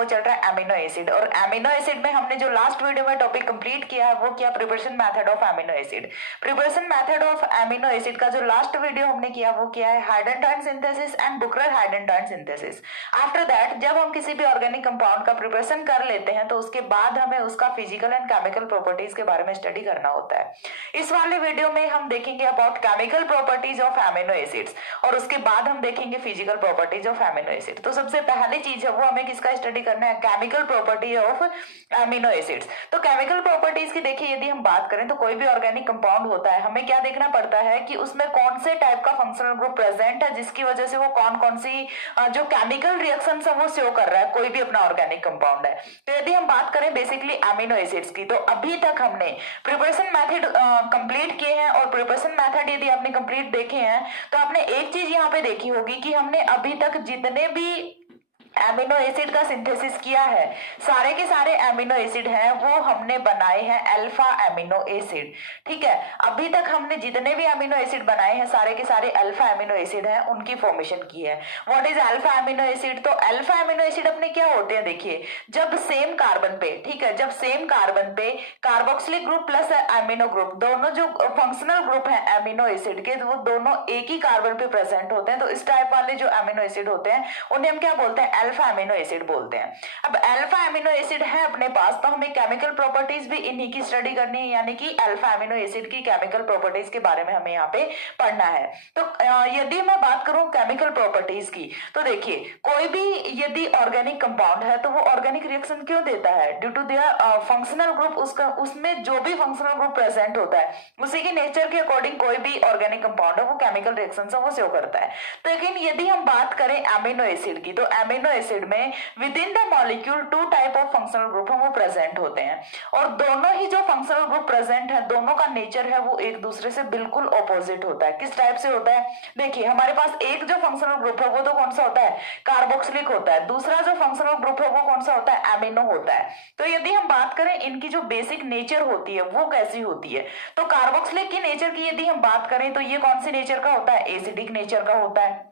वो चल रहा है एमिनो एसिड। और एमिनो एसिड में हमने जो लास्ट वीडियो में टॉपिक कंप्लीट किया है वो क्या, preparation method of amino acid. Preparation method of amino acid का जो लास्ट वीडियो हमने किया वो क्या है, hydrogen synthesis and Bucherer hydrogen synthesis. After that जब हम किसी भी ऑर्गेनिक कंपाउंड का प्रिपरेशन कर लेते हैं तो उसके बाद हमें उसका फिजिकल एंड केमिकल प्रॉपर्टीज के बारे में स्टडी करना होता है। इस वाले वीडियो में हम देखेंगे about chemical properties of amino acids और उसके बाद हम देखेंगे physical properties of amino acid. तो सबसे पहली चीज है वो हमें किसका स्टडी करना है, chemical property of amino acids. तो केमिकल प्रॉपर्टीज की देखिए यदि हम बात करें तो कोई भी ऑर्गेनिक कंपाउंड होता है हमें क्या देखना पड़ता है कि उसमें कौन से टाइप का फंक्शनल ग्रुप प्रेजेंट है जिसकी वजह से वो कौन कौन सी जो केमिकल रिएक्शन है वो शो कर रहा है, कोई भी अपना ऑर्गेनिक कंपाउंड है। तो यदि हम बात करें बेसिकली एमिनो एसिड्स की, तो अभी तक हमने प्रिपरेशन मेथड कंप्लीट किए हैं और प्रिपरेशन मेथड यदि आपने कंप्लीट देखे हैं तो आपने एक चीज यहाँ पे देखी होगी कि हमने अभी तक जितने भी एमिनो एसिड का सिंथेसिस किया है सारे के सारे एमिनो एसिड हैं वो हमने बनाए हैं अल्फा एमिनो एसिड। ठीक है, अभी तक हमने जितने भी एमिनो एसिड बनाए हैं सारे के सारे अल्फा एमिनो एसिड हैं, उनकी फॉर्मेशन की है। What is alpha amino acid? तो अल्फा एमिनो एसिड अपने क्या होते हैं, देखिए जब सेम कार्बन पे, ठीक है, जब सेम कार्बन पे carboxylic group plus amino group दोनों जो फंक्शनल ग्रुप है एमिनो एसिड के वो दोनों एक ही कार्बन पे प्रेजेंट होते हैं, तो इस टाइप वाले जो एमिनो एसिड होते हैं उन्हें हम क्या बोलते हैं, अल्फा एमिनो एसिड बोलते हैं। अब अल्फा एमिनो एसिड है अपने पास तो हमें केमिकल प्रॉपर्टीज भी इन्हीं की स्टडी करनी है, यानी कि अल्फा एमिनो एसिड की केमिकल प्रॉपर्टीज के बारे में हमें यहाँ पे पढ़ना है। तो यदि मैं बात करूं केमिकल प्रॉपर्टीज की तो देखिए कोई भी यदि ऑर्गेनिक कंपाउंड है तो वो ऑर्गेनिक रिएक्शन क्यों देता है, due to their functional group, उसका उसमें जो भी फंक्शनल ग्रुप प्रेजेंट होता है उसी के नेचर के अकॉर्डिंग कोई भी ऑर्गेनिक कंपाउंड है वो केमिकल रिएक्शन से वो शो करता है। तो लेकिन यदि हम बात करें एमिनो एसिड की तो एमिनो एसिड में within the molecule two type of functional group है वो प्रेजेंट होते हैं और दोनों ही जो फंक्शनल ग्रुप प्रेजेंट है दोनों का नेचर है वो एक दूसरे से बिल्कुल ऑपोजिट होता है। किस टाइप से होता है, देखिए हमारे पास एक जो फंक्शनल ग्रुप है वो तो कौन सा होता है, कार्बोक्सिलिक होता है, दूसरा जो फंक्शनल ग्रुप है वो कौन सा होता है, एमिनो होता है। तो यदि हम बात करें इनकी जो बेसिक नेचर होती है वो कैसी होती है, तो कार्बोक्सिलिक की नेचर की यदि हम बात करें तो ये कौन सी नेचर का होता है, एसिडिक नेचर का होता है।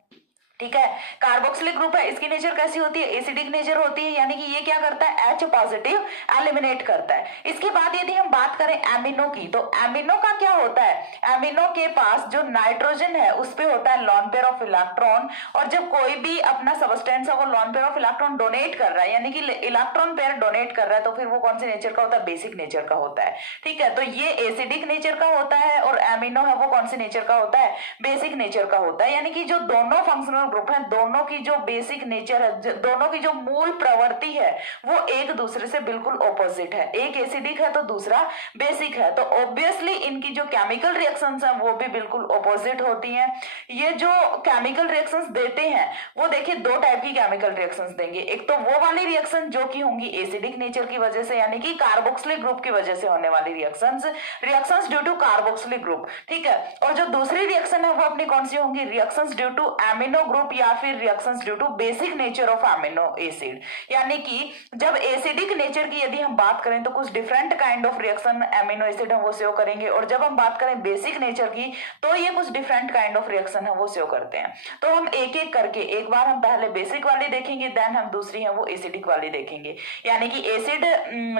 ठीक है, कार्बोक्सिलिक ग्रुप है इसकी नेचर कैसी होती है, एसिडिक नेचर होती है, यानी कि ये क्या करता है, H पॉजिटिव एलिमिनेट करता है। इसके बाद यदि हम बात करें एमिनो की तो एमिनो का क्या होता है, एमिनो के पास जो नाइट्रोजन है उस पे होता है लॉन पेयर ऑफ इलेक्ट्रॉन, और जब कोई भी अपना सबस्टेंस है वो lone pair of electron donate कर रहा है यानी कि इलेक्ट्रॉन पेयर डोनेट कर रहा है तो फिर वो कौन से नेचर का होता है, बेसिक नेचर का होता है। ठीक है, तो ये एसिडिक नेचर का होता है और एमिनो है वो कौन से नेचर का होता है, बेसिक नेचर का होता है। यानी कि जो दोनों फंक्शनल ग्रुप है दोनों की जो बेसिक नेचर है, दोनों की जो मूल प्रवृत्ति है वो एक दूसरे से बिल्कुल ऑपोजिट है, एक एसिडिक है तो दूसरा बेसिक है, तो ऑब्वियसली इनकी जो केमिकल रिएक्शंस हैं वो भी बिल्कुल ऑपोजिट होती हैं। ये जो केमिकल रिएक्शंस देते हैं वो देखिए दो टाइप की केमिकल रिएक्शंस देंगे, एक तो वो वाली रिएक्शन जो कि होंगी एसिडिक नेचर की वजह से यानी कि कार्बोक्सिलिक ग्रुप की वजह से होने वाली reactions due to carboxylic group. ठीक है, और जो दूसरी रिएक्शन है वो अपनी कौन सी होंगी, reactions due to amino group या फिर reactions due to basic nature of amino acid. यानी कि जब एसिडिक नेचर की यदि हम बात करें तो कुछ different kind of reaction amino acid है वो शो करेंगे, और जब हम बात करें बेसिक नेचर की तो ये कुछ डिफरेंट काइंड ऑफ रिएक्शन है वो शो करते हैं। तो हम एक एक करके, एक बार हम पहले बेसिक वाली देखेंगे, देन हम दूसरी है वो एसिडिक वाली देखेंगे। यानी कि एसिड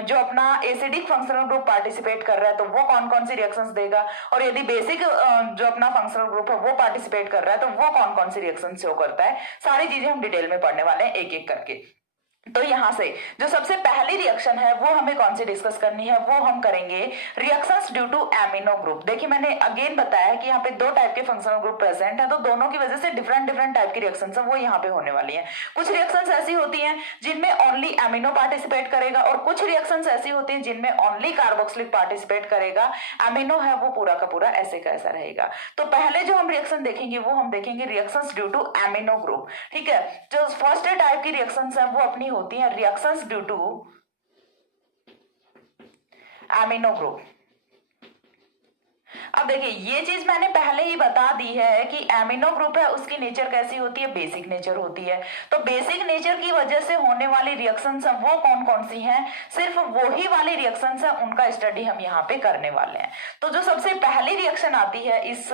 जो अपना एसिडिक फंक्शनल ग्रुप पार्टिसिपेट कर रहा है तो वो कौन कौन सी रिएक्शंस देगा, और यदि बेसिक जो अपना फंक्शनल ग्रुप है वो पार्टिसिपेट कर रहा है तो वो कौन कौन सी रिएक्शन शो करता है। सारी चीजें हम डिटेल में पढ़ने वाले हैं एक एक करके। तो यहां से जो सबसे पहली रिएक्शन है वो हमें कौन सी डिस्कस करनी है, वो हम करेंगे reactions due to amino group. देखिए मैंने अगेन बताया कि यहाँ पे दो टाइप के फंक्शनल ग्रुप प्रेजेंट है तो दोनों की वजह से डिफरेंट टाइप की रिएक्शंस है वो यहाँ पे होने वाली है। कुछ रिएक्शंस ऐसी होती हैं जिनमें ओनली एमिनो पार्टिसिपेट करेगा और कुछ रिएक्शंस ऐसी होती हैं जिनमें ओनली कार्बोक्सिलिक पार्टिसिपेट करेगा, एमिनो है वो पूरा का पूरा ऐसे का ऐसा रहेगा। तो पहले जो हम रिएक्शन देखेंगे वो हम देखेंगे reactions due to amino group. ठीक है, जो फर्स्ट टाइप की रिएक्शंस है वो अपनी होती है reactions due to amino group. अब देखिए ये चीज मैंने पहले ही बता दी है कि एमिनो ग्रुप है उसकी नेचर कैसी होती है, बेसिक नेचर होती है। तो बेसिक नेचर की वजह से होने वाली रिएक्शंस है वो कौन कौन सी हैं, सिर्फ वही वाली रिएक्शंस है उनका स्टडी हम यहाँ पे करने वाले हैं। तो जो सबसे पहली रिएक्शन आती है इस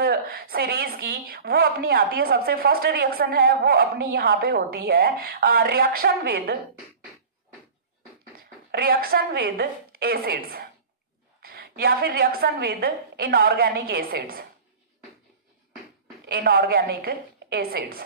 सीरीज की वो अपनी आती है, सबसे फर्स्ट रिएक्शन है वो अपनी यहाँ पे होती है reaction with reaction with acids या फिर reaction with inorganic acids, inorganic acids.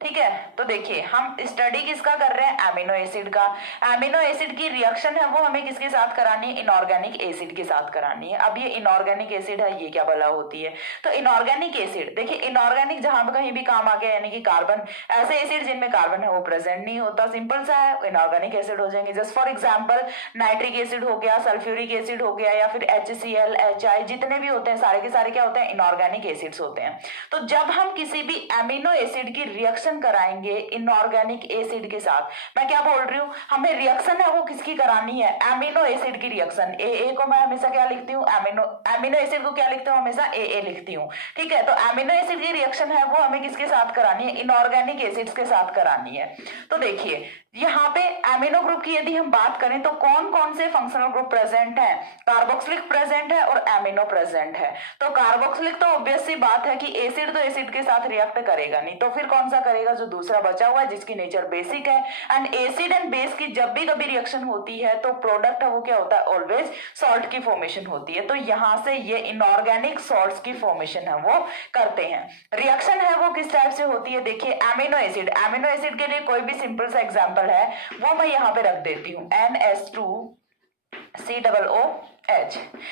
ठीक है, तो देखिए हम स्टडी किसका कर रहे हैं, एमिनो एसिड का। एमिनो एसिड की रिएक्शन है वो हमें किसके साथ करानी है, इनऑर्गेनिक एसिड के साथ करानी है। अब ये इनऑर्गेनिक एसिड है, ये क्या भला होती है, तो इनऑर्गेनिक एसिड देखिए, इनऑर्गेनिक जहां पर कहीं भी काम आ गया यानी कि कार्बन, ऐसे एसिड जिनमें कार्बन है वो प्रेजेंट नहीं होता, सिंपल सा है, इनऑर्गेनिक एसिड हो जाएंगे। Just for example nitric acid हो गया, सल्फ्यूरिक एसिड हो गया, या फिर HCl, HI जितने भी होते हैं सारे के सारे क्या होते हैं, इनऑर्गेनिक एसिड्स होते हैं। तो जब हम किसी भी एमिनो एसिड की रिएक्शन कराएंगे इनऑर्गेनिक एसिड के साथ, मैं क्या बोल रही हूँ, हमें रिएक्शन है वो किसकी करानी है, एमिनो एसिड की रिएक्शन। ए को मैं हमेशा क्या लिखती हूँ, एमिनो एसिड को क्या लिखती हूँ, हमेशा ए लिखती हूँ। ठीक है, तो एमिनो एसिड की रिएक्शन है वो हमें किसके साथ करानी है, इनऑर्गेनिक एसिड्स के साथ करानी है। तो देखिए यहाँ पे एमिनो ग्रुप की यदि हम बात करें तो कौन कौन से फंक्शनल ग्रुप प्रेजेंट है, कार्बोक्सिलिक प्रेजेंट है और एमिनो प्रेजेंट है। तो कार्बोक्सिलिक तो ऑब्वियस सी बात है कि एसिड तो एसिड के साथ रिएक्ट करेगा नहीं, तो फिर कौन सा करेगा, जो दूसरा बचा हुआ है जिसकी नेचर बेसिक है। एंड एसिड एंड बेस की जब भी कभी रिएक्शन होती है तो प्रोडक्ट है वो क्या होता है, ऑलवेज सॉल्ट की फॉर्मेशन होती है। तो यहां से ये इनऑर्गेनिक सॉल्ट्स की फॉर्मेशन है वो करते हैं। रिएक्शन है वो किस टाइप से होती है, देखिए एमिनो एसिड, एमिनो एसिड के लिए कोई भी सिंपल सा एग्जांपल है वो मैं यहां पे रख देती हूं, NH2COOH।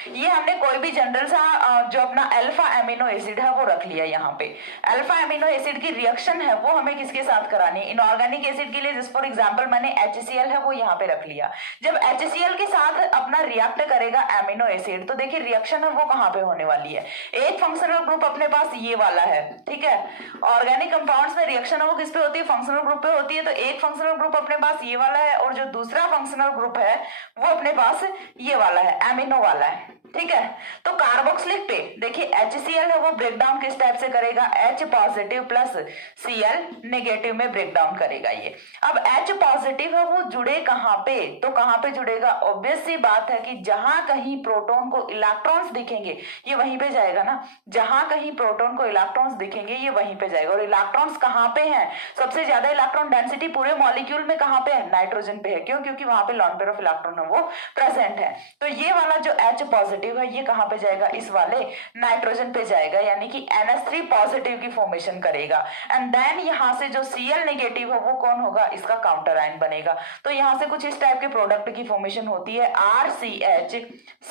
ये हमने कोई भी जनरल सा जो अपना अल्फा एमिनो एसिड है वो रख लिया यहाँ पे। अल्फा एमिनो एसिड की रिएक्शन है वो हमें किसके साथ करानी है, इनऑर्गेनिक एसिड के लिए जस्ट फॉर एग्जांपल मैंने HCl है वो यहाँ पे रख लिया। जब HCl के साथ अपना रिएक्ट करेगा एमिनो एसिड तो देखिए रिएक्शन है वो कहाँ पे होने वाली है, एक फंक्शनल ग्रुप अपने पास ये वाला है। ठीक है, ऑर्गेनिक कंपाउंड्स में रिएक्शन है वो किस पे होती है, फंक्शनल ग्रुप पे होती है। तो एक फंक्शनल ग्रुप अपने पास ये वाला है और जो दूसरा फंक्शनल ग्रुप है वो अपने पास ये वाला है, एमिनो वाला है। ठीक है, तो कार्बोक्सिलिक पे देखिए HCl है वो ब्रेक डाउन किस टाइप से करेगा, H positive plus Cl negative में ब्रेक डाउन करेगा ये। अब H पॉजिटिव है वो जुड़े कहां पे, तो कहां पे जुड़ेगा, ऑब्वियस सी बात है कि जहां कहीं प्रोटॉन को इलेक्ट्रॉन्स दिखेंगे ये वहीं पे जाएगा ना, जहां कहीं प्रोटॉन को इलेक्ट्रॉन्स दिखेंगे ये वहीं पे जाएगा। और इलेक्ट्रॉन्स कहां पे हैं, सबसे ज्यादा इलेक्ट्रॉन डेंसिटी पूरे मॉलिक्यूल में कहां पे है, नाइट्रोजन पे है। क्यों, क्योंकि वहां पे लॉन पेयर ऑफ इलेक्ट्रॉन है वो प्रेजेंट है। तो ये वाला जो H पॉजिटिव है ये कहां पे जाएगा, इस वाले नाइट्रोजन पे जाएगा, यानी कि NH3 पॉजिटिव की फॉर्मेशन करेगा। एंड देन यहां से जो Cl नेगेटिव है वो कौन होगा, इसका काउंटर आयन बनेगा। तो यहां से कुछ इस टाइप के प्रोडक्ट की फॉर्मेशन होती है, RCH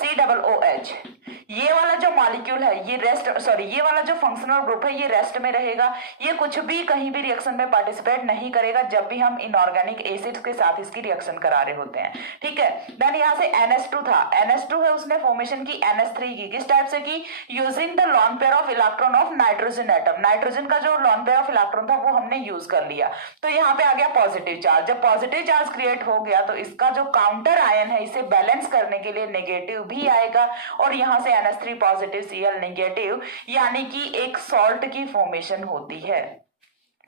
COOH। ये वाला जो मॉलिक्यूल है ये ये वाला जो फंक्शनल ग्रुप है ये रेस्ट में रहेगा, ये कुछ भी कहीं भी रिएक्शन में पार्टिसिपेट नहीं करेगा जब भी हम इनऑर्गेनिक एसिड्स के साथ इसकी रिएक्शन करा रहे होते हैं। ठीक है, देन यहाँ से NH2 था, NH2 है उसने फॉर्मेशन की NH3 की, किस टाइप से की, using the lone pair of electron of nitrogen atom. Nitrogen का जो लॉन पेयर ऑफ इलेक्ट्रॉन था वो हमने यूज कर लिया। तो यहाँ पे आ गया पॉजिटिव चार्ज। जब पॉजिटिव चार्ज क्रिएट हो गया तो इसका जो काउंटर आयन है इसे बैलेंस करने के लिए नेगेटिव भी आएगा और यहाँ से NH3 पॉजिटिव Cl नेगेटिव, यानी कि एक सॉल्ट की फॉर्मेशन होती है।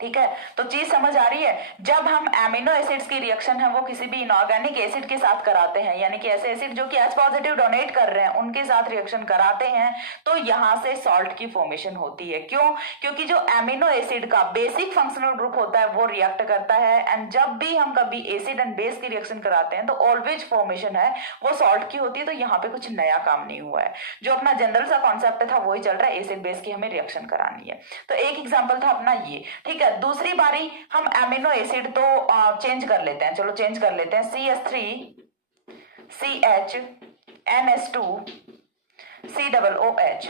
ठीक है, तो चीज समझ आ रही है। जब हम एमिनो एसिड्स की रिएक्शन है वो किसी भी इनऑर्गेनिक एसिड के साथ कराते हैं, यानी कि ऐसे एसिड जो कि H पॉजिटिव डोनेट कर रहे हैं उनके साथ रिएक्शन कराते हैं तो यहां से सॉल्ट की फॉर्मेशन होती है। क्यों, क्योंकि जो एमिनो एसिड का बेसिक फंक्शनल ग्रुप होता है वो रिएक्ट करता है एंड जब भी हम कभी एसिड एंड बेस की रिएक्शन कराते हैं तो ऑलवेज फॉर्मेशन है वो सॉल्ट की होती है। तो यहाँ पे कुछ नया काम नहीं हुआ है, जो अपना जनरल सा कॉन्सेप्ट था वही चल रहा है, एसिड बेस की हमें रिएक्शन करानी है। तो एक एग्जाम्पल था अपना ये। ठीक है, दूसरी बारी हम एमिनो एसिड तो चेंज कर लेते हैं, चलो चेंज कर लेते हैं, CH3CH NH2 COOH।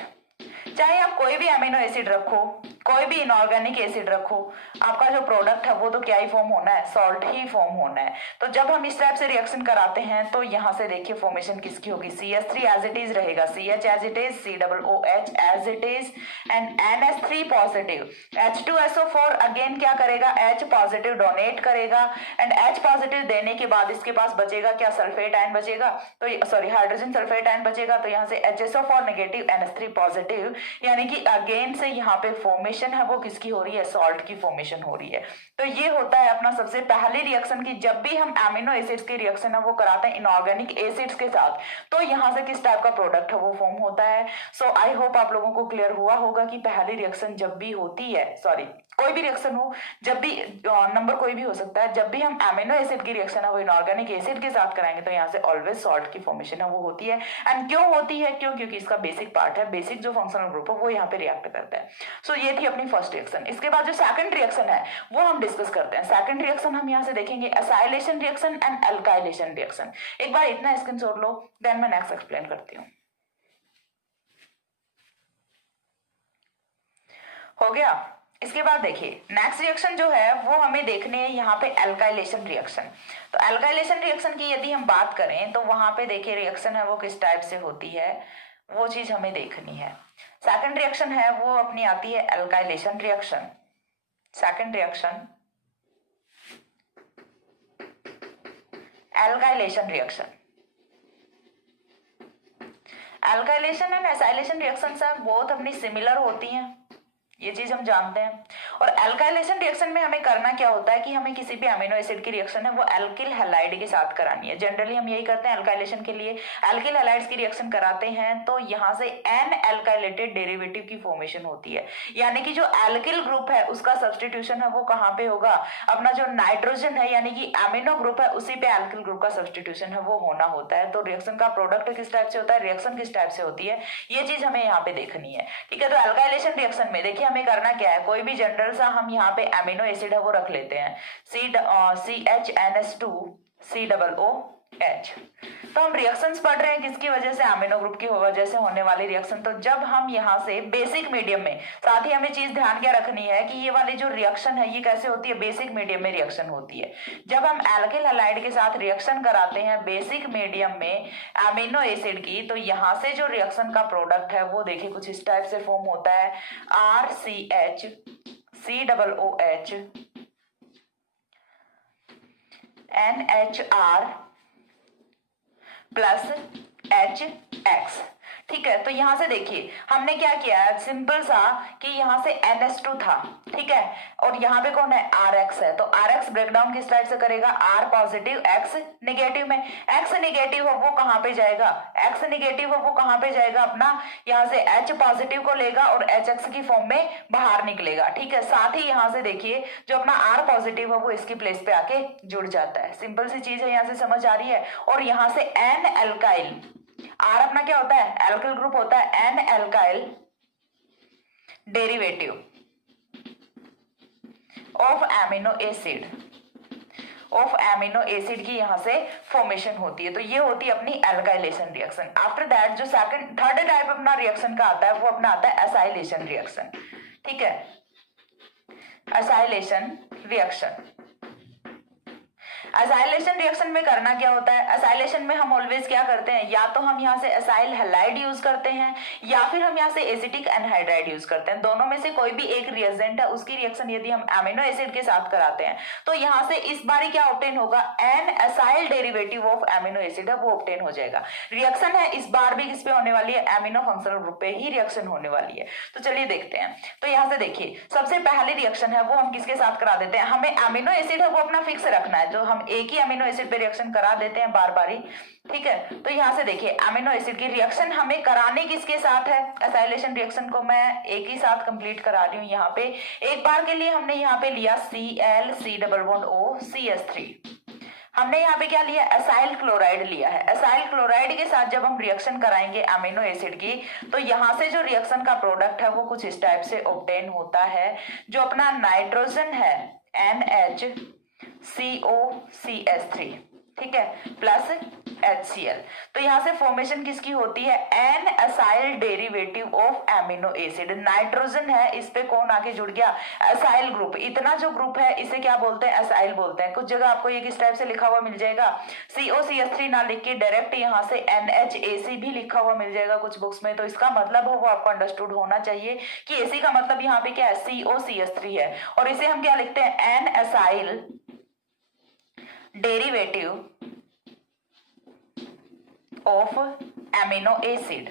चाहे आप कोई भी एमिनो एसिड रखो, कोई भी इनऑर्गेनिक एसिड रखो, आपका जो प्रोडक्ट है वो तो क्या ही फॉर्म होना है, सॉल्ट ही फॉर्म होना है। तो जब हम इस टाइप से रिएक्शन कराते हैं तो यहाँ से देखिए फॉर्मेशन किसकी होगी, CH3 एज इट इज रहेगा, CH as it is, COOH as it is and NH3 positive, H2SO4 again क्या करेगा, H पॉजिटिव डोनेट करेगा एंड H पॉजिटिव देने के बाद इसके पास बचेगा क्या, सल्फेट आयन बचेगा, तो सॉरी हाइड्रोजन सल्फेट आयन बचेगा। तो यहाँ से HSO4 नेगेटिव NH3 पॉजिटिव, यानी कि अगेन से यहाँ पे फॉर्मेशन फॉर्मेशन है वो किसकी हो रही है, सॉल्ट की फॉर्मेशन हो रही है। तो ये होता है अपना सबसे पहली रिएक्शन की जब भी हम एमिनो एसिड्स की रिएक्शन है वो कराते हैं इनऑर्गेनिक एसिड्स के साथ, तो यहाँ से किस टाइप का प्रोडक्ट है वो फॉर्म होता है। सो आई होप आप लोगों को क्लियर हुआ होगा कि पहली रिएक्शन जब भी होती है, सॉरी कोई भी रिएक्शन हो, जब भी नंबर कोई भी हो सकता है, जब भी हम एमिनो एसिड की रिएक्शन है वो इनऑर्गेनिक एसिड के साथ कराएंगे तो यहाँ से ऑलवेज सॉल्ट की फॉर्मेशन है वो होती है। एंड क्यों होती है, क्यों, क्योंकि इसका बेसिक पार्ट है, बेसिक जो फंक्शनल ग्रुप है वो यहाँ पे रिएक्ट करता है। सो ये थी अपनी फर्स्ट रिएक्शन। इसके बाद जो सेकंड रिएक्शन है वो हम डिस्कस करते हैं। सेकंड रिएक्शन हम यहाँ से देखेंगे acylation reaction and alkylation reaction. एक बार इतना स्क्रीनशॉट लो, देन मैं नेक्स्ट एक्सप्लेन करती हूँ। हो गया। इसके बाद देखिए नेक्स्ट रिएक्शन जो है वो हमें देखने है यहाँ पे अल्काइलेशन रिएक्शन। तो अल्काइलेशन रिएक्शन की यदि हम बात करें तो वहां पे देखिए रिएक्शन है वो किस टाइप से होती है वो चीज हमें देखनी है। सेकंड रिएक्शन है वो अपनी आती है alkylation reaction. Second reaction alkylation reaction. Alkylation and acylation reaction बहुत अपनी सिमिलर होती हैं, ये चीज हम जानते हैं। और अल्काइलेशन रिएक्शन में हमें करना क्या होता है कि हमें किसी भी अमीनो एसिड की रिएक्शन है वो एल्किल हैलाइड के साथ करानी है। जनरली हम यही करते हैं अल्काइलेशन के लिए, एल्किल हैलाइड्स की रिएक्शन कराते हैं तो यहाँ से एन एल्काइलेटेड डेरिवेटिव की फॉर्मेशन होती है, यानी कि जो एल्किल ग्रुप है उसका सब्सटीट्यूशन है वो कहाँ पे होगा, अपना जो नाइट्रोजन है यानी कि अमीनो ग्रुप है उसी पे एल्किल ग्रुप का सब्सटीट्यूशन है वो होना होता है। तो रिएक्शन का प्रोडक्ट किस टाइप से होता है, रिएक्शन किस टाइप से होती है, ये चीज हमें यहाँ पे देखनी है। ठीक है, तो अल्काइलेशन रिएक्शन में देखिए हमें करना क्या है, कोई भी जनरल सा हम यहाँ पे अमीनो एसिड है वो रख लेते हैं CHNS2COOH। तो हम रिएक्शंस पढ़ रहे हैं किसकी वजह से, अमीनो ग्रुप की वजह से होने वाली रिएक्शन। तो जब हम यहाँ से बेसिक मीडियम में, साथ ही हमें चीज ध्यान क्या रखनी है कि ये वाली जो रिएक्शन है ये कैसे होती है, बेसिक मीडियम में रिएक्शन होती है। जब हम एल्किल हैलाइड के साथ रिएक्शन कराते हैं बेसिक मीडियम में अमीनो एसिड की, तो यहाँ से जो रिएक्शन का प्रोडक्ट है वो देखिए कुछ इस टाइप से फॉर्म होता है RCHCOOH NHR प्लस HX। ठीक है, तो यहां से देखिए हमने क्या किया है, सिंपल सा कि यहाँ से NH2 था, ठीक है, और यहाँ पे कौन है RX है, तो RX ब्रेकडाउन किस टाइप से करेगा, R पॉजिटिव X निगेटिव में। X निगेटिव हो वो कहाँ पे जाएगा, X निगेटिव हो वो कहाँ पे जाएगा, अपना यहाँ से H पॉजिटिव को लेगा और HX की फॉर्म में बाहर निकलेगा। ठीक है, साथ ही यहाँ से देखिए जो अपना R पॉजिटिव है वो इसकी प्लेस पे आके जुड़ जाता है। सिंपल सी चीज है, यहाँ से समझ आ रही है। और यहाँ से N एल्काइल, R अपना क्या होता है, एल्किल ग्रुप होता है, N alkyl derivative of amino acid की यहाँ से फॉर्मेशन होती है। तो ये होती है अपनी एल्काइलेशन रिएक्शन। आफ्टर दैट जो थर्ड टाइप अपना रिएक्शन का आता है वो अपना आता है एसाइलेशन रिएक्शन। ठीक है, एसाइलेशन रिएक्शन। एसाइलेशन रिएक्शन में करना क्या होता है, एसाइलेशन में हम ऑलवेज क्या करते हैं, या तो हम यहाँ से एसाइल हैलाइड यूज करते हैं या फिर हम यहाँ से एसिटिक एनहाइड्राइड यूज करते हैं। दोनों में से कोई भी एक रिएजेंट है उसकी रिएक्शन यदि हम अमीनो एसिड के साथ कराते हैं तो यहाँ से इस बार क्या ऑब्टेन होगा, N acyl derivative of amino acid है वो ऑब्टेन हो जाएगा। रिएक्शन है इस बार भी किस पे होने वाली है, अमीनो फंक्शनल ग्रुप पे ही रिएक्शन होने वाली है। तो चलिए देखते हैं। तो यहाँ से देखिए सबसे पहली रिएक्शन है वो हम किसके साथ करा देते हैं, हमें अमीनो एसिड है वो अपना फिक्स रखना है, तो हम एक ही अमीनो एसिड पे रिएक्शन करा देते हैं बार बार ही। ठीक है, तो यहाँ से देखिए अमीनो एसिड की रिएक्शन हमें कराने किसके साथ है, एसाइलेशन रिएक्शन को मैं एक ही साथ कंप्लीट करा रही हूँ। यहाँ पे एक बार के लिए हमने यहाँ पे लिया ClC+CH3, हमने यहाँ पे क्या लिया, एसाइल क्लोराइड लिया है। एसाइल क्लोराइड के साथ जब हम रिएक्शन कराएंगे अमीनो एसिड की तो यहाँ से जो रिएक्शन का प्रोडक्ट है वो कुछ इस टाइप से ऑब्टेन होता है। जो अपना नाइट्रोजन है NHCOCH3, ठीक है, प्लस HCl। तो यहाँ से फॉर्मेशन किसकी होती है, N acyl derivative of amino acid. Nitrogen है, इस पे कौन आके जुड़ गया, एसाइल ग्रुप। इतना जो ग्रुप है इसे क्या बोलते हैं, एसाइल बोलते हैं। कुछ जगह आपको ये किस टाइप से लिखा हुआ मिल जाएगा, COCH3 ना लिख के डायरेक्ट यहाँ से NHAC भी लिखा हुआ मिल जाएगा कुछ बुक्स में। तो इसका मतलब हो वो आपको अंडरस्टूड होना चाहिए कि AC का मतलब यहाँ पे क्या है, COCH3 है, और इसे हम क्या लिखते हैं, N acyl derivative of amino acid.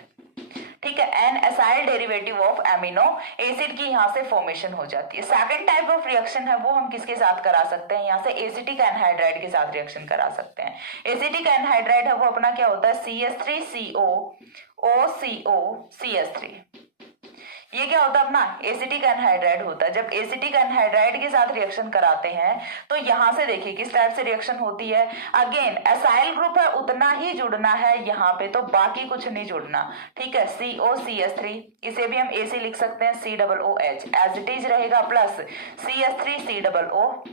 ठीक ठीक है, N acyl derivative of amino acid की यहाँ से फॉर्मेशन हो जाती है। सेकंड टाइप ऑफ रिएक्शन है वो हम किसके साथ करा सकते हैं, यहाँ से एसिटिक एनहाइड्राइड के साथ रिएक्शन करा सकते हैं। एसिटिक एनहाइड्राइड है वो अपना क्या होता है, CH3CO OCO CH3। ये क्या होता है अपना एसिटिक एनहाइड्राइड होता है। जब एसिटिक एनहाइड्राइड के साथ रिएक्शन कराते हैं तो यहां से देखिए किस टाइप से रिएक्शन होती है। अगेन एसाइल ग्रुप है उतना ही जुड़ना है यहाँ पे, तो बाकी कुछ नहीं जुड़ना, ठीक है। COCH3, इसे भी हम AC लिख सकते हैं, COOH एज इट इज रहेगा, प्लस CH3COOH।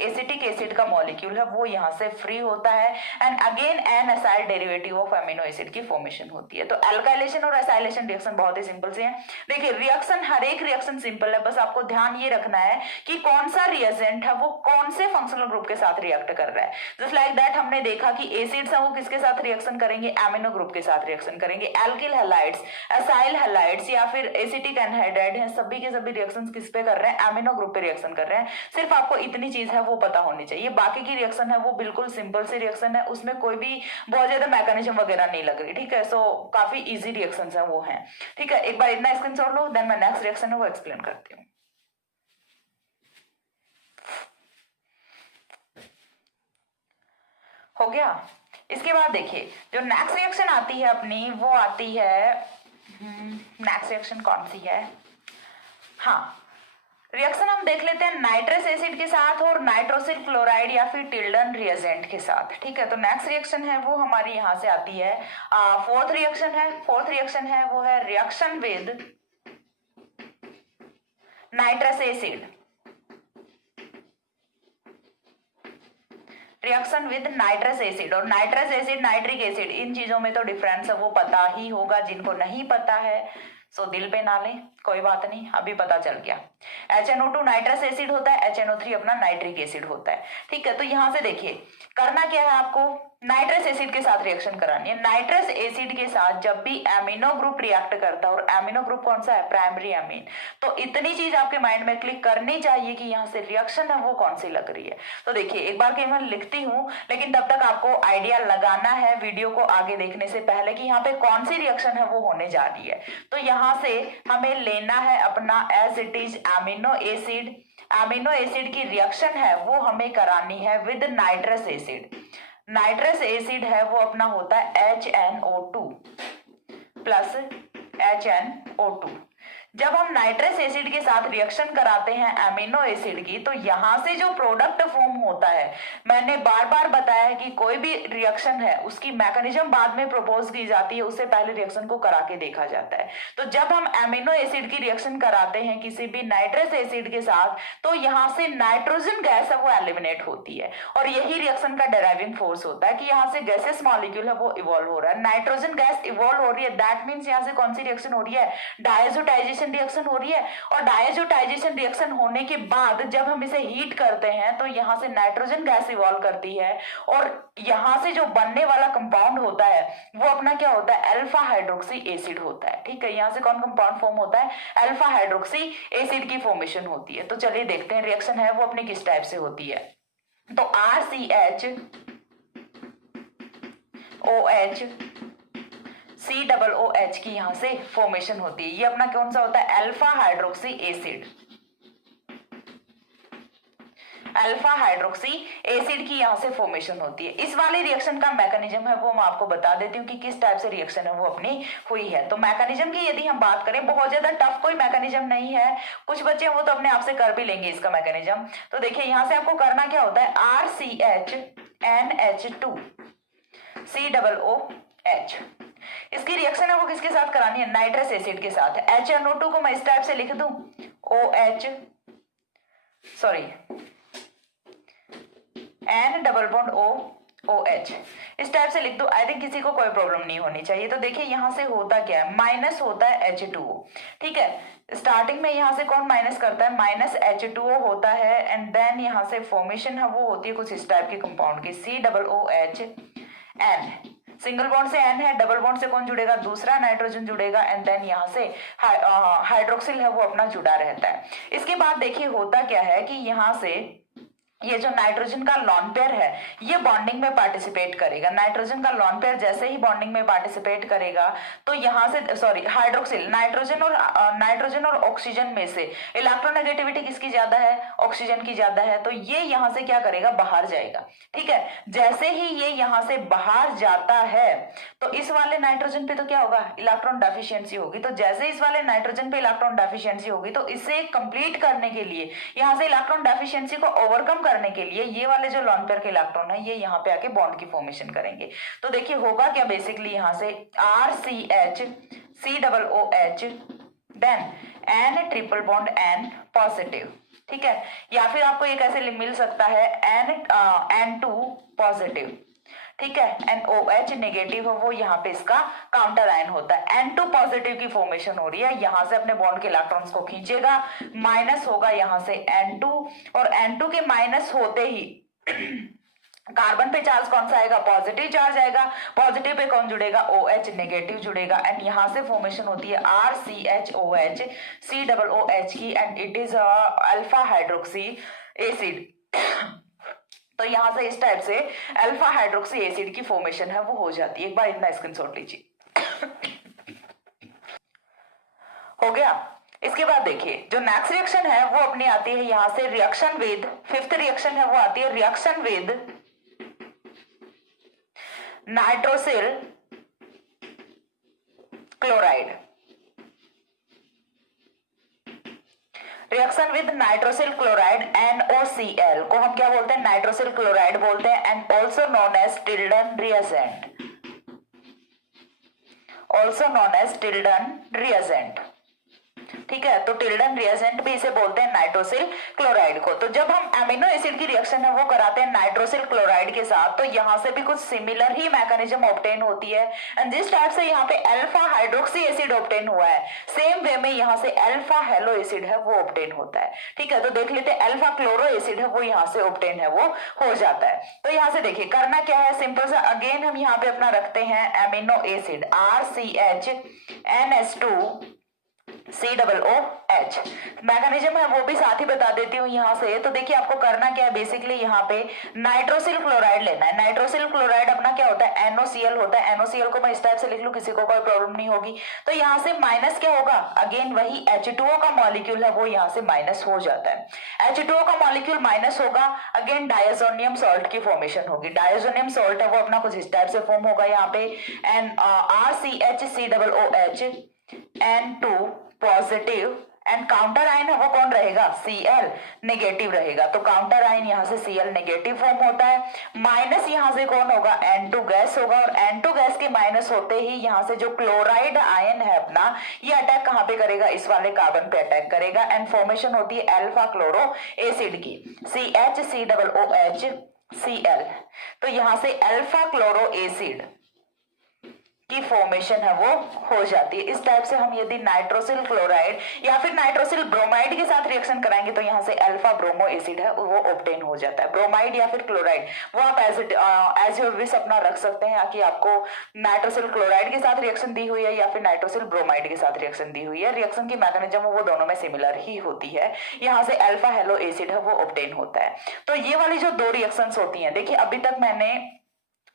एसिटिक एसिड का मॉलिक्यूल है वो यहाँ से फ्री होता है and again N acyl derivative of amino acid की फॉर्मेशन होती है। तो एल्काइलेशन और एसाइलेशन रिएक्शन बहुत ही सिंपल से है। देखिए रिएक्शन, हर एक रिएक्शन सिंपल है, बस आपको ध्यान ये रखना है कि कौन सा रिएजेंट है वो कौन से फंक्शनल ग्रुप के साथ रिएक्ट कर रहा है। जस्ट लाइक दैट हमने देखा कि एसिड्स है वो किसके साथ रिएक्शन करेंगे, एमिनो ग्रुप के साथ रिएक्शन करेंगे। एल्किल हैलाइड्स, एसाइल हैलाइड्स या फिर एसिटिक एनहाइड्राइड है, सभी के सभी रिएक्शंस किस पे कर रहे हैं, एमिनो ग्रुप पे रिएक्शन कर रहे हैं। सिर्फ आपको इतनी चीज है वो पता होनी चाहिए। बाकी की रिएक्शन है वो बिल्कुल सिंपल सी रिएक्शन है, उसमें कोई भी बहुत ज्यादा मैकेनिज्म वगैरह नहीं लग रही, ठीक है। सो काफी इजी रिएक्शंस है वो हैं, ठीक है। एक बार इतना स्क्रीनशॉट लो, देन मैं नेक्स्ट रिएक्शन है वो एक्सप्लेन करती हूँ। हो गया। इसके बाद देखिए जो नेक्स्ट रिएक्शन आती है अपनी वो आती है, नेक्स्ट रिएक्शन कौन सी है, हाँ रिएक्शन हम देख लेते हैं नाइट्रस एसिड के साथ और नाइट्रोसिल क्लोराइड या फिर टिल्डन रिएजेंट के साथ, ठीक है। तो नेक्स्ट रिएक्शन है वो हमारी यहां से आती है, फोर्थ रिएक्शन है वो है reaction with nitrous acid, reaction with nitrous acid. और नाइट्रस एसिड, नाइट्रिक एसिड, इन चीजों में तो डिफरेंस है वो पता ही होगा, जिनको नहीं पता है सो दिल पे ना लें, कोई बात नहीं, अभी पता चल गया। HNO2 नाइट्रस एसिड होता है, HNO3 अपना नाइट्रिक एसिड होता है, ठीक है। तो यहां से देखिए करना क्या है आपको, नाइट्रस एसिड के साथ रिएक्शन करानी है। नाइट्रस एसिड के साथ जब भी एमिनो ग्रुप रिएक्ट करता है, और एमिनो ग्रुप कौन सा है, प्राइमरी एमीन, तो इतनी चीज आपके माइंड में क्लिक करनी चाहिए कि यहाँ से रिएक्शन है वो कौन सी लग रही है। तो देखिए एक बार केवल लिखती हूँ, लेकिन तब तक आपको आइडिया लगाना है वीडियो को आगे देखने से पहले कि यहाँ पे कौन सी रिएक्शन है वो होने जा रही है। तो यहाँ से हमें लेना है अपना as it is amino acid. Amino acid की रिएक्शन है वो हमें करानी है with nitrous acid. Nitrous acid है वो अपना होता है HNO2 प्लस HNO2। जब हम नाइट्रस एसिड के साथ रिएक्शन कराते हैं एमिनो एसिड की, तो यहां से जो प्रोडक्ट फॉर्म होता है, मैंने बार बार बताया है कि कोई भी रिएक्शन है उसकी मैकेनिज्म बाद में प्रपोज की जाती है, उससे पहले रिएक्शन को करा के देखा जाता है। तो जब हम एमिनो एसिड की रिएक्शन कराते हैं किसी भी नाइट्रस एसिड के साथ, तो यहाँ से नाइट्रोजन गैस है वो एलिमिनेट होती है, और यही रिएक्शन का डेराइविंग फोर्स होता है कि यहाँ से गैसेस मॉलिक्यूल है वो इवॉल्व हो रहा है, नाइट्रोजन गैस इवॉल्व हो रही है। दैट मीन्स यहाँ से कौन सी रिएक्शन हो रही है, डायजोटाइजेशन रिएक्शन हो रही है। और डायजोटाइजेशन रिएक्शन होने के बाद जब हम इसे हीट करते हैं तो यहां से नाइट्रोजन गैस इवॉल्व करती है, और यहां से जो बनने वाला कंपाउंड होता है वो अपना क्या होता है, अल्फा हाइड्रोक्सी एसिड होता है, ठीक है। यहां से कौन कंपाउंड फॉर्म होता है, अल्फा हाइड्रोक्सी एसिड की फॉर्मेशन होती है। तो चलिए देखते हैं रिएक्शन है वो अपनी किस टाइप से होती है। तो RCHOH COOH की यहां से फॉर्मेशन होती है। ये अपना कौन सा होता है, alpha hydroxy acid. Alpha hydroxy acid की यहां से फॉर्मेशन होती है। इस वाली रिएक्शन का मैकेनिज्म है वो मैं आपको बता देती हूँ कि किस टाइप से रिएक्शन है वो अपनी हुई है। तो मैकेनिज्म की यदि हम बात करें, बहुत ज्यादा टफ कोई मैकेनिज्म नहीं है, कुछ बच्चे वो तो अपने आप से कर भी लेंगे इसका मैकेनिज्म। तो देखिए यहां से आपको करना क्या होता है, RCHNH2 COOH, इसकी रिएक्शन है वो किसके साथ करानी है, नाइट्रस एसिड के साथ। HNO2 को मैं इस टाइप से लिख दूं, N∠O∠OH, इस टाइप से लिख दो। आई थिंक किसी को कोई प्रॉब्लम नहीं होनी चाहिए। तो देखिए यहां से होता क्या है, माइनस होता है H2O, ठीक है। स्टार्टिंग में यहां से कौन माइनस करता है, माइनस H2O होता है, एंड देन यहां से फॉर्मेशन है वो होती है कुछ इस टाइप के कंपाउंड की, COOHN। सिंगल बॉन्ड से N है, डबल बॉन्ड से कौन जुड़ेगा, दूसरा नाइट्रोजन जुड़ेगा, एंड देन यहाँ से हाइड्रोक्सिल है वो अपना जुड़ा रहता है। इसके बाद देखिए होता क्या है कि यहाँ से ये जो नाइट्रोजन का लॉन पेयर है ये बॉन्डिंग में पार्टिसिपेट करेगा। नाइट्रोजन का लॉन पेयर जैसे ही बॉन्डिंग में पार्टिसिपेट करेगा तो यहाँ से सॉरी हाइड्रोक्सिल नाइट्रोजन और ऑक्सीजन में से इलेक्ट्रोनेगेटिविटी किसकी ज्यादा है, ऑक्सीजन की ज्यादा है, तो ये यहाँ से क्या करेगा, बाहर जाएगा। ठीक है, जैसे ही ये यहाँ से बाहर जाता है तो इस वाले नाइट्रोजन पे तो क्या होगा, इलेक्ट्रॉन डेफिशिएंसी होगी। तो जैसे इस वाले नाइट्रोजन पे इलेक्ट्रॉन डेफिशिएंसी होगी तो इसे कंप्लीट करने के लिए, यहाँ से इलेक्ट्रॉन डेफिशिएंसी को ओवरकम करने के लिए ये वाले जो लॉन पेयर के इलेक्ट्रॉन है ये यहाँ पे आके बॉन्ड की फॉर्मेशन करेंगे। तो देखिए होगा क्या, बेसिकली यहाँ से RCH COOH then N triple bond N positive. ठीक है, या फिर आपको ये कैसे मिल सकता है, N2 पॉजिटिव। ठीक है, NOH नेगेटिव है वो यहाँ पे इसका काउंटर आयन होता है। N2 पॉजिटिव की फॉर्मेशन हो रही है, यहाँ से अपने बॉन्ड के इलेक्ट्रॉन्स को खींचेगा, माइनस होगा यहाँ से N2 और N2 के माइनस होते ही कार्बन पे चार्ज कौन सा आएगा, पॉजिटिव चार्ज आएगा। पॉजिटिव पे कौन जुड़ेगा, OH नेगेटिव जुड़ेगा एंड यहाँ से फॉर्मेशन होती है RCHOH COOH की and it is alpha hydroxy acid. तो यहां से इस टाइप से अल्फा हाइड्रोक्सी एसिड की फॉर्मेशन है वो हो जाती है। एक बार इतना स्क्रीनशॉट लीजिए। हो गया। इसके बाद देखिए जो नेक्स्ट रिएक्शन है वो अपनी आती है यहां से रिएक्शन विद, फिफ्थ रिएक्शन है वो आती है reaction with nitrosyl chloride. Reaction with nitrosyl chloride NOCl को हम क्या बोलते हैं, नाइट्रोसिल क्लोराइड बोलते हैं and also known as Tilden reagent, also known as Tilden reagent. ठीक है, तो टिल्डन रिएजेंट भी इसे बोलते हैं नाइट्रोसिल क्लोराइड को। तो जब हम एमिनो एसिड की रिएक्शन है वो कराते हैं नाइट्रोसिल क्लोराइड के साथ तो यहां से भी कुछ सिमिलर ही मैकेनिज्म ऑब्टेन होती है एंड जिस टाइप से यहाँ पे अल्फा हाइड्रोक्सी एसिड ऑब्टेन हुआ है सेम वे में यहाँ से अल्फा हेलो एसिड है वो ऑब्टेन होता है। ठीक है, तो देख लेते हैं अल्फा क्लोरो एसिड है वो यहाँ से ऑब्टेन है वो हो जाता है। तो यहाँ से देखिए करना क्या है, सिंपल सा अगेन हम यहाँ पे अपना रखते हैं amino acid RCHNH2 COOH। Mechanism है वो भी साथ ही बता देती हूँ यहाँ से। तो देखिए आपको करना क्या है, बेसिकली यहाँ पे नाइट्रोसिल क्लोराइड लेना है। नाइट्रोसिल क्लोराइड अपना क्या होता है, NOCl होता है। NOCl को मैं इस टाइप से लिख लूँ, किसी को कोई प्रॉब्लम नहीं होगी। तो यहाँ से माइनस क्या होगा, अगेन वही H2O का मॉलिक्यूल है वो यहाँ से माइनस हो जाता है। H2O का मॉलिक्यूल माइनस होगा, अगेन डायजोनियम सॉल्ट की फॉर्मेशन होगी। डायजोनियम सॉल्ट है वो अपना कुछ इस टाइप से फॉर्म होगा यहाँ पे RCHCOOH N2 positive and counter ion है वो कौन रहेगा, Cl नेगेटिव रहेगा। तो काउंटर आयन यहाँ से Cl नेगेटिव फॉर्म होता है। माइनस यहाँ से कौन होगा, N2 गैस होगा और N2 गैस के माइनस होते ही यहाँ से जो क्लोराइड आयन है अपना ये अटैक कहाँ पे करेगा, इस वाले कार्बन पे अटैक करेगा एंड फॉर्मेशन होती है अल्फा क्लोरो एसिड की CHCOOH Cl। तो यहाँ से अल्फा क्लोरो एसिड की फॉर्मेशन है वो हो जाती है। इस टाइप से हम यदि नाइट्रोसिल क्लोराइड या फिर नाइट्रोसिल ब्रोमाइड के साथ रिएक्शन कराएंगे तो यहाँ से अल्फा ब्रोमो एसिड है वो ऑब्टेन हो जाता है। ब्रोमाइड या फिर क्लोराइड वो आप एज योर विश अपना रख सकते हैं कि आपको नाइट्रोसिल क्लोराइड के साथ रिएक्शन दी हुई है या फिर नाइट्रोसिल ब्रोमाइड के साथ रिएक्शन दी हुई है। रिएक्शन की मैकेनिज्म वो दोनों में सिमिलर ही होती है। यहाँ से अल्फा हेलो एसिड है वो ऑब्टेन होता है। तो ये वाली जो दो रिएक्शंस होती हैं, देखिए अभी तक मैंने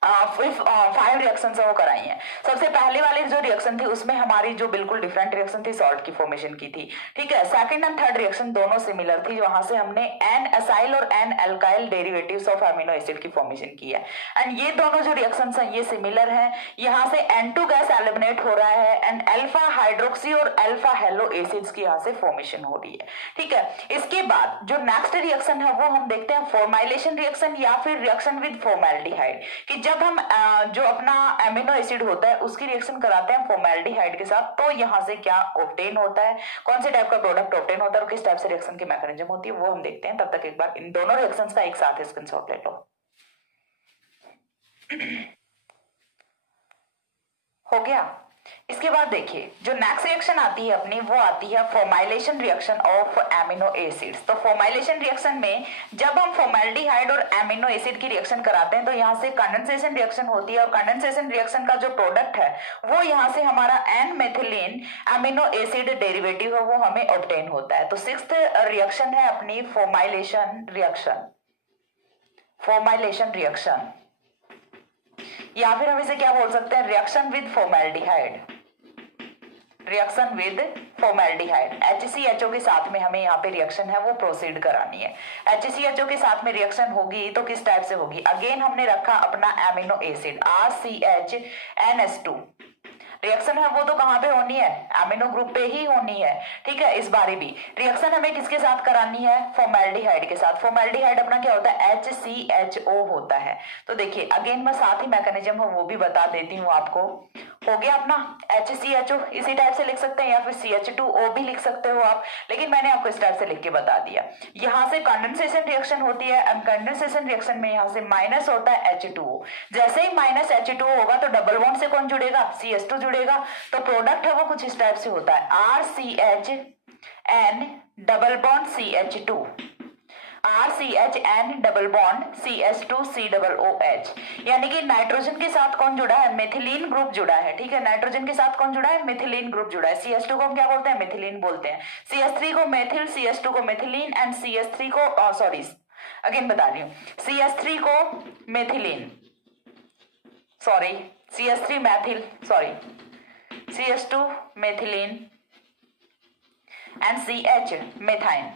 5 रिएक्शन वो कराई हैं। सबसे पहले वाली जो रिएक्शन थी उसमें हमारी जो बिल्कुल डिफरेंट रिएक्शन थी सॉल्ट की फॉर्मेशन की थी। ठीक है, सेकंड एंड थर्ड रिएक्शन दोनों सिमिलर थी, वहां से हमने एन एसाइल और N alkyl derivatives of amino acid की फॉर्मेशन की है एंड ये दोनों जो रिएक्शंस हैं ये सिमिलर हैं। यहाँ से N2 गैस एलिमिनेट हो रहा है एंड अल्फा हाइड्रोक्सी और अल्फा हेलो एसिड्स की यहाँ से फॉर्मेशन हो रही है। ठीक है, इसके बाद जो नेक्स्ट रिएक्शन है वो हम देखते हैं फॉर्माइलेशन रिएक्शन या फिर रिएक्शन विद फॉर्मेल्डिहाइड कि जब हम जो अपना एमिनो एसिड होता है उसकी रिएक्शन कराते हैं फॉर्मेल्डिहाइड के साथ तो यहां से क्या ऑब्टेन होता है, कौन से टाइप का प्रोडक्ट ऑब्टेन होता है और किस टाइप से रिएक्शन की मैकेनिज्म होती है वो हम देखते हैं। तब तक एक बार इन दोनों रिएक्शंस का एक साथ स्क्रीनशॉट ले लो। हो गया। इसके बाद देखिए जो नेक्स्ट रिएक्शन आती है अपनी वो आती है formylation reaction of amino acids. तो फॉर्माइलेशन रिएक्शन में जब हम फॉर्मेल्डिहाइड और एमिनो एसिड की रिएक्शन कराते हैं तो यहाँ से कंडेंसेशन रिएक्शन होती है और कंडेंसेशन रिएक्शन का जो प्रोडक्ट है वो यहाँ से हमारा N methylene amino acid derivative है वो हमें ऑब्टेन होता है। तो सिक्स्थ रिएक्शन है अपनी फॉर्माइलेशन रिएक्शन। फॉर्माइलेशन रिएक्शन, या फिर हम इसे क्या बोल सकते हैं, reaction with formaldehyde, reaction with formaldehyde. HCHO के साथ में हमें यहाँ पे रिएक्शन है वो प्रोसीड करानी है। HCHO के साथ में रिएक्शन होगी तो किस टाइप से होगी, अगेन हमने रखा अपना एमिनो एसिड RCHNS2, रिएक्शन है वो तो कहाँ पे होनी है, एमिनो ग्रुप पे ही होनी है, ठीक है। इस बारी भी रिएक्शन हमें किसके साथ करानी है, फॉर्मेल्डिहाइड के साथ। फॉर्मेल्डिहाइड अपना क्या होता है, HCHO होता है। तो देखिए अगेन मैं साथ ही मैकेनिज्म है वो भी बता देती हूँ आपको। हो गया अपना HCHO, इसी टाइप से लिख सकते हैं या फिर CH2O भी लिख सकते हो आप, लेकिन मैंने आपको इस टाइप से लिख के बता दिया। यहाँ से कंडेंसेशन रिएक्शन होती है, एंड कंडेंसेशन रिएक्शन में यहाँ से माइनस होता है H2O। जैसे ही माइनस H2O होगा तो डबल बॉन्ड से कौन जुड़ेगा, CH2 जुड़ेगा। तो प्रोडक्ट है वो कुछ इस टाइप से होता है, RCHN double bond CH2, RCHN double bond CH2COOH, यानी कि नाइट्रोजन के साथ कौन जुड़ा है, मेथिलीन ग्रुप जुड़ा है, ठीक है। नाइट्रोजन के साथ कौन जुड़ा है, मेथिलीन ग्रुप जुड़ा है। CH2 को हम क्या बोलते हैं, मेथिलीन बोलते हैं। CH3 को मेथिल, CH2 को मेथिलीन, एंड CH3 को सॉरी अगेन बता रही हूँ, CH3 को methylene, sorry CH3 Maithil, sorry CH2 methylene and CH methyne.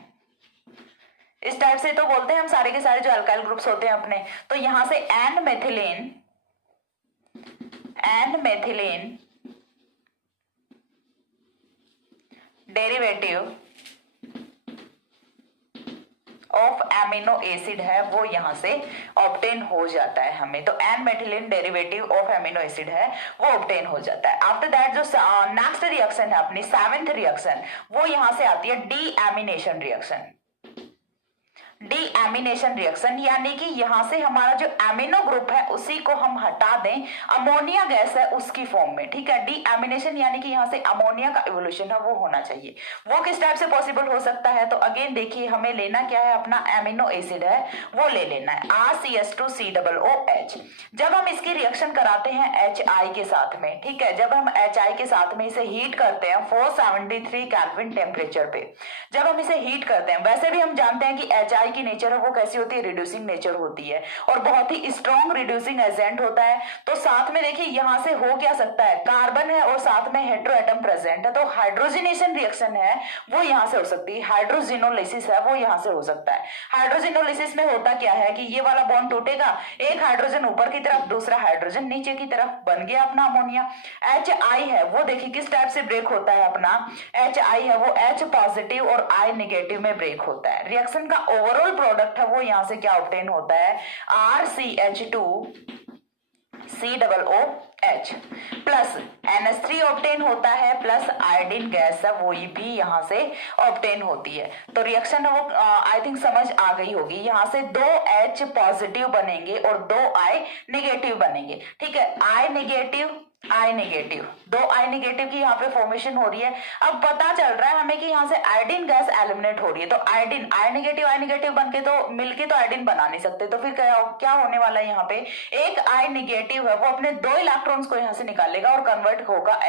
इस टाइप से तो बोलते हैं हम सारे के सारे जो अल्काइल ग्रुप्स होते हैं अपने। तो यहां से and methylene derivative of amino acid है वो यहां से ऑब्टेन हो जाता है हमें। तो N methylene derivative of amino acid है वो ऑब्टेन हो जाता है। आफ्टर दैट जो नेक्स्ट रिएक्शन है अपनी 7th रिएक्शन, वो यहां से आती है डीएमिनेशन रिएक्शन। डीएमिनेशन रिएक्शन यानी कि यहां से हमारा जो एमिनो ग्रुप है उसी को हम हटा दें, अमोनिया गैस है उसकी फॉर्म में, ठीक है। डीएमिनेशन यानी कि यहां से अमोनिया का इवोल्यूशन है वो होना चाहिए। वो किस टाइप से पॉसिबल हो सकता है, तो अगेन देखिए हमें लेना क्या है, अपना एमिनो एसिड है वो ले लेना है RCH2COOH। जब हम इसकी रिएक्शन कराते हैं HI के साथ में, ठीक है, जब हम HI के साथ में इसे हीट करते हैं 473 केल्विन टेम्परेचर पे, जब हम इसे हीट करते हैं, वैसे भी हम जानते हैं कि HI की नेचर है वो कैसी होती है, रिड्यूसिंग नेचर होती है और बहुत ही स्ट्रॉन्ग रिड्यूसिंग एजेंट होता है। तो साथ में देखिए यहां से हो क्या सकता है, कार्बन है और साथ में हेटेरो एटम प्रेजेंट है, तो हाइड्रोजनेशन रिएक्शन है वो यहां से हो सकती है, हाइड्रोजिनोलिसिस है वो यहां से हो सकता है। हाइड्रोजिनोलिसिस में होता क्या है कि ये वाला बॉन्ड टूटेगा, एक हाइड्रोजन ऊपर की तरफ, दूसरा हाइड्रोजन नीचे की तरफ, बन गया अपना अमोनिया। HI है वो देखिए किस टाइप से ब्रेक होता है, अपना HI है वो H पॉजिटिव और I नेगेटिव में ब्रेक होता है। रिएक्शन का ओवरऑल प्रोडक्ट है वो यहां से क्या ऑब्टेन होता है, RCH2COOH प्लस NH3 ऑब्टेन होता है, प्लस आयोडीन गैस है वो भी यहां से ऑब्टेन होती है। तो रिएक्शन है वो आई थिंक समझ आ गई होगी। यहां से 2 H पॉजिटिव बनेंगे और 2 I नेगेटिव बनेंगे, ठीक है। I नेगेटिव, दो I नेगेटिव की यहाँ पे फॉर्मेशन हो रही है। अब पता चल रहा है हमें कि यहाँ से आयोडीन गैस एलिमिनेट हो रही है, तो आयोडीन I नेगेटिव बनके तो मिलके तो आयोडीन बना नहीं सकते, तो फिर क्या होने वाला है, यहाँ पे एक I नेगेटिव है वो अपने 2 इलेक्ट्रॉन्स को यहाँ से निकालेगा और कन्वर्ट होगा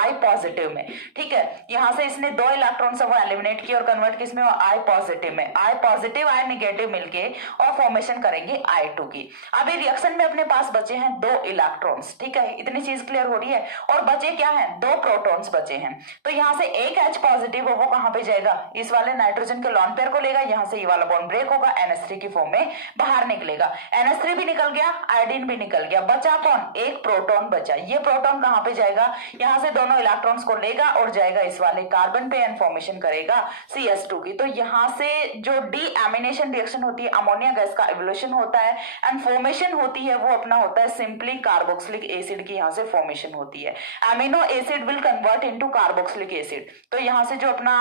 I पॉजिटिव में, ठीक है। यहाँ से इसने 2 इलेक्ट्रॉन्स वो एलिमिनेट किए और कन्वर्ट किसमें, I पॉजिटिव में। I पॉजिटिव I नेगेटिव मिलके और फॉर्मेशन करेंगे I2 की। अभी रिएक्शन में अपने पास बचे हैं 2 इलेक्ट्रॉन्स, ठीक है, इतनी चीज क्लियर हो रही है। और बचे क्या है, 2 प्रोटॉन्स बचे हैं। तो यहाँ से एक H पॉजिटिव वो कहां पे जाएगा, इस वाले नाइट्रोजन के लॉन पेयर को लेगा, यहाँ से ये वाला बॉन्ड ब्रेक होगा, NH3 की फॉर्म में बाहर निकलेगा। NH3 भी निकल गया, आयोडीन भी निकल गया, बचा कौन, एक प्रोटॉन बचा। ये प्रोटॉन कहां पे जाएगा, यहाँ से दोनों इलेक्ट्रॉन्स को लेगा और जाएगा इस वाले कार्बन पे एंड फॉर्मेशन करेगा CH2 की। तो यहाँ से जो डीएमिनेशन रिएक्शन होती है, अमोनिया गैस का इवोल्यूशन होता है एंड फॉर्मेशन होती है वो अपना होता है सिंपली कार्बोक्सिलिक एसिड की यहाँ से फॉर्मेशन होती है। Amino acid will convert into carboxylic acid. तो यहाँ से जो अपना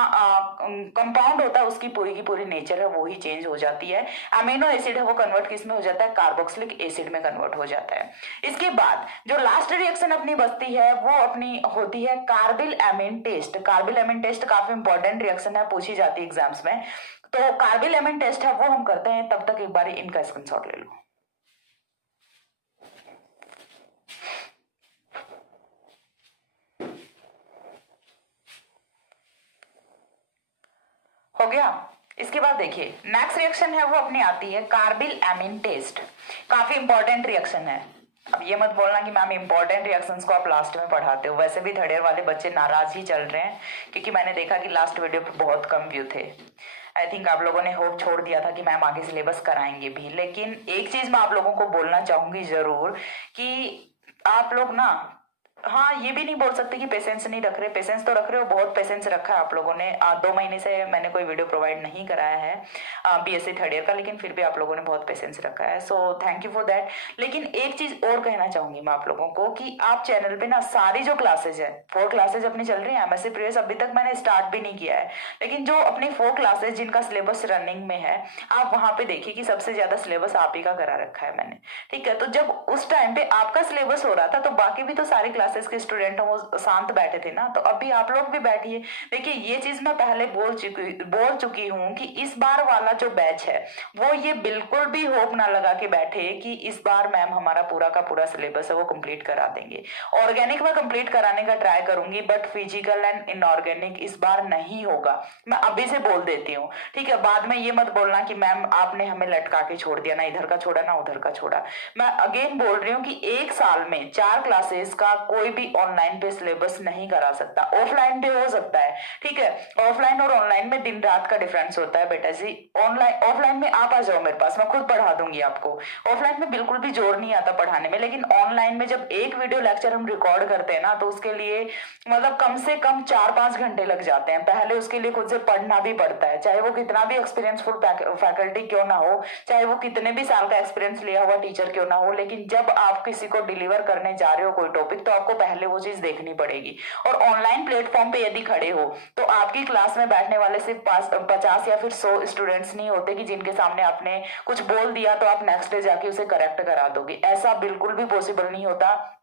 कंपाउंड होता है उसकी पूरी की पूरी नेचर है वो ही चेंज हो जाती है। अमीनो एसिड है वो कन्वर्ट किस में हो जाता है, कार्बोक्सिलिक एसिड में कन्वर्ट हो जाता है। इसके बाद जो लास्ट रिएक्शन अपनी बचती है वो अपनी होती है carbylamine test. Carbylamine test काफी इंपॉर्टेंट रिएक्शन है, पूछी जाती है एग्जाम्स में। तो कार्बिल एमीन टेस्ट है वो हम करते हैं, तब तक एक बार इनका स्क्रीनशॉट ले लो। हो गया, इसके बाद देखिए नेक्स्ट रिएक्शन है वो अपनी आती है कार्बिल एमीन टेस्ट। काफी इंपॉर्टेंट रिएक्शन है। अब ये मत बोलना कि मैम इंपॉर्टेंट रिएक्शंस को आप लास्ट में पढ़ाते हो, वैसे भी थर्ड ईयर वाले बच्चे नाराज ही चल रहे हैं क्योंकि मैंने देखा कि लास्ट वीडियो पे बहुत कम व्यू थे। आई थिंक आप लोगों ने होप छोड़ दिया था कि मैम आगे सिलेबस कराएंगे भी, लेकिन एक चीज मैं आप लोगों को बोलना चाहूंगी जरूर कि आप लोग ना, हाँ ये भी नहीं बोल सकते कि पेशेंस नहीं रख रहे, पेशेंस तो रख रहे हो, बहुत पेशेंस रखा है आप लोगों ने। 2 महीने से मैंने कोई वीडियो प्रोवाइड नहीं कराया है बीएससी थर्ड ईयर का, लेकिन फिर भी आप लोगों ने बहुत पेशेंस रखा है, so thank you for that. लेकिन एक चीज और कहना चाहूंगी मैं आप लोगों को कि आप चैनल पे ना सारी जो क्लासेज है, 4 क्लासेज अपनी चल रही है एमएससी प्रीवियस, अभी तक मैंने स्टार्ट भी नहीं किया है, लेकिन जो अपनी 4 क्लासेज जिनका सिलेबस रनिंग में है, आप वहां पे देखिए कि सबसे ज्यादा सिलेबस आप ही का करा रखा है मैंने, ठीक है। तो जब उस टाइम पे आपका सिलेबस हो रहा था तो बाकी भी तो सारी क्लासेस के स्टूडेंट वो शांत बैठे थे ना, तो अभी आप लोग भी बैठिए। देखिए ये चीज मैं पहले बोल चुकी हूँ कि इस बार वाला जो बैच है वो ये बिल्कुल भी होप ना लगा के बैठे कि इस बार मैम हमारा पूरा का पूरा सिलेबस है वो कंप्लीट करा देंगे। ऑर्गेनिक में कंप्लीट कराने का ट्राई करूंगी, बट फिजिकल एंड इनऑर्गेनिक इस बार नहीं होगा, मैं अभी से बोल देती हूँ, ठीक है। बाद में ये मत बोलना कि मैम आपने हमें लटका के छोड़ दिया, ना इधर का छोड़ा ना उधर का छोड़ा। मैं अगेन बोल रही हूँ कि एक साल में 4 क्लासेस का कोई भी ऑनलाइन पे सिलेबस नहीं करा सकता, ऑफलाइन पे हो सकता है, ठीक है। ऑफलाइन और ऑनलाइन में दिन रात का डिफरेंस होता है बेटा जी। ऑफलाइन में आप आ जाओ मेरे पास, मैं खुद पढ़ा दूंगी आपको। ऑफलाइन में बिल्कुल भी जोर नहीं आता पढ़ाने में, लेकिन ऑनलाइन में जब एक वीडियो लेक्चर हम रिकॉर्ड करते हैं ना, तो उसके लिए मतलब कम से कम 4-5 घंटे लग जाते हैं। पहले उसके लिए खुद से पढ़ना भी पड़ता है, चाहे वो कितना भी एक्सपीरियंसफुल फैकल्टी क्यों ना हो, चाहे वो कितने भी साल का एक्सपीरियंस लिया हुआ टीचर क्यों ना हो, लेकिन जब आप किसी को डिलीवर करने जा रहे हो कोई टॉपिक, तो आपको पहले वो चीज देखनी पड़ेगी। और ऑनलाइन प्लेटफॉर्म पे यदि खड़े हो तो आपकी क्लास में बैठने वाले सिर्फ 50 या फिर 100 स्टूडेंट्स नहीं होते कि जिनके सामने आपने कुछ बोल दिया तो आप नेक्स्ट डे जाके उसे करेक्ट करा दोगे, ऐसा बिल्कुल भी पॉसिबल नहीं होता।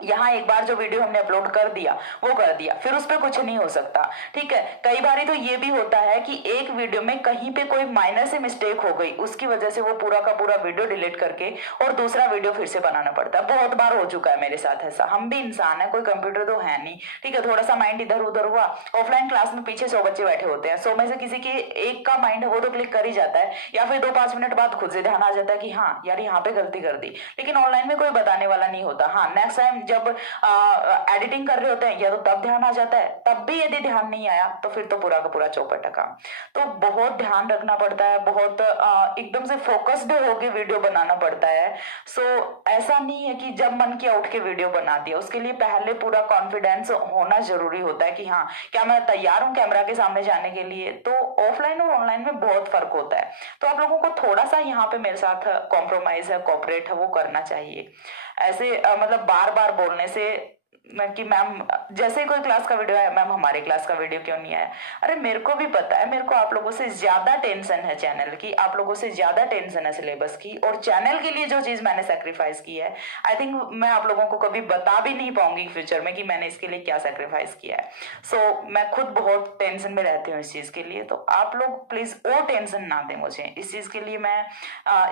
यहाँ एक बार जो वीडियो हमने अपलोड कर दिया वो कर दिया, फिर उस पर कुछ नहीं हो सकता, ठीक है। कई बार तो ये भी होता है कि एक वीडियो में कहीं पे कोई माइनर से मिस्टेक हो गई, उसकी वजह से वो पूरा का पूरा वीडियो डिलीट करके और दूसरा वीडियो फिर से बनाना पड़ता है। बहुत बार हो चुका है मेरे साथ ऐसा, हम भी इंसान है, कोई कंप्यूटर तो है नहीं, ठीक है। थोड़ा सा माइंड इधर उधर हुआ, ऑफलाइन क्लास में पीछे 100 बच्चे बैठे होते हैं, 100 में से किसी के एक का माइंड वो तो क्लिक कर ही जाता है, या फिर 2-5 मिनट बाद खुद से ध्यान आ जाता है कि हाँ यार यहाँ पे गलती कर दी। लेकिन ऑनलाइन में कोई बताने वाला नहीं होता। हाँ नेक्स्ट टाइम जब एडिटिंग कर रहे होते हैं या तो तब ध्यान आ जाता है, तब भी यदि ध्यान नहीं आया तो फिर तो पूरा का पूरा चौपट है काम। तो बहुत ध्यान रखना पड़ता है, बहुत एकदम से फोकस्ड होके वीडियो बनाना पड़ता है। सो ऐसा नहीं है कि जब मन किया उठ के वीडियो बना दिया, उसके लिए पहले पूरा कॉन्फिडेंस होना जरूरी होता है कि हाँ क्या मैं तैयार हूँ कैमरा के सामने जाने के लिए। तो ऑफलाइन और ऑनलाइन में बहुत फर्क होता है, तो आप लोगों को थोड़ा सा यहाँ पे मेरे साथ कॉम्प्रोमाइज है, कोऑपरेट है, वो करना चाहिए। ऐसे मतलब बार बार बोलने से कि मैम जैसे कोई क्लास का वीडियो है, मैम हमारे क्लास का वीडियो क्यों नहीं आया। अरे मेरे को भी पता है, मेरे को आप लोगों से ज्यादा टेंशन है चैनल की, आप लोगों से ज्यादा टेंशन है सिलेबस की, और चैनल के लिए जो चीज मैंने सेक्रीफाइस की है आई थिंक मैं आप लोगों को कभी बता भी नहीं पाऊंगी फ्यूचर में कि मैंने इसके लिए क्या सेक्रीफाइस किया है। सो मैं खुद बहुत टेंशन में रहती हूँ इस चीज के लिए, तो आप लोग प्लीज और टेंशन ना दें मुझे इस चीज के लिए। मैं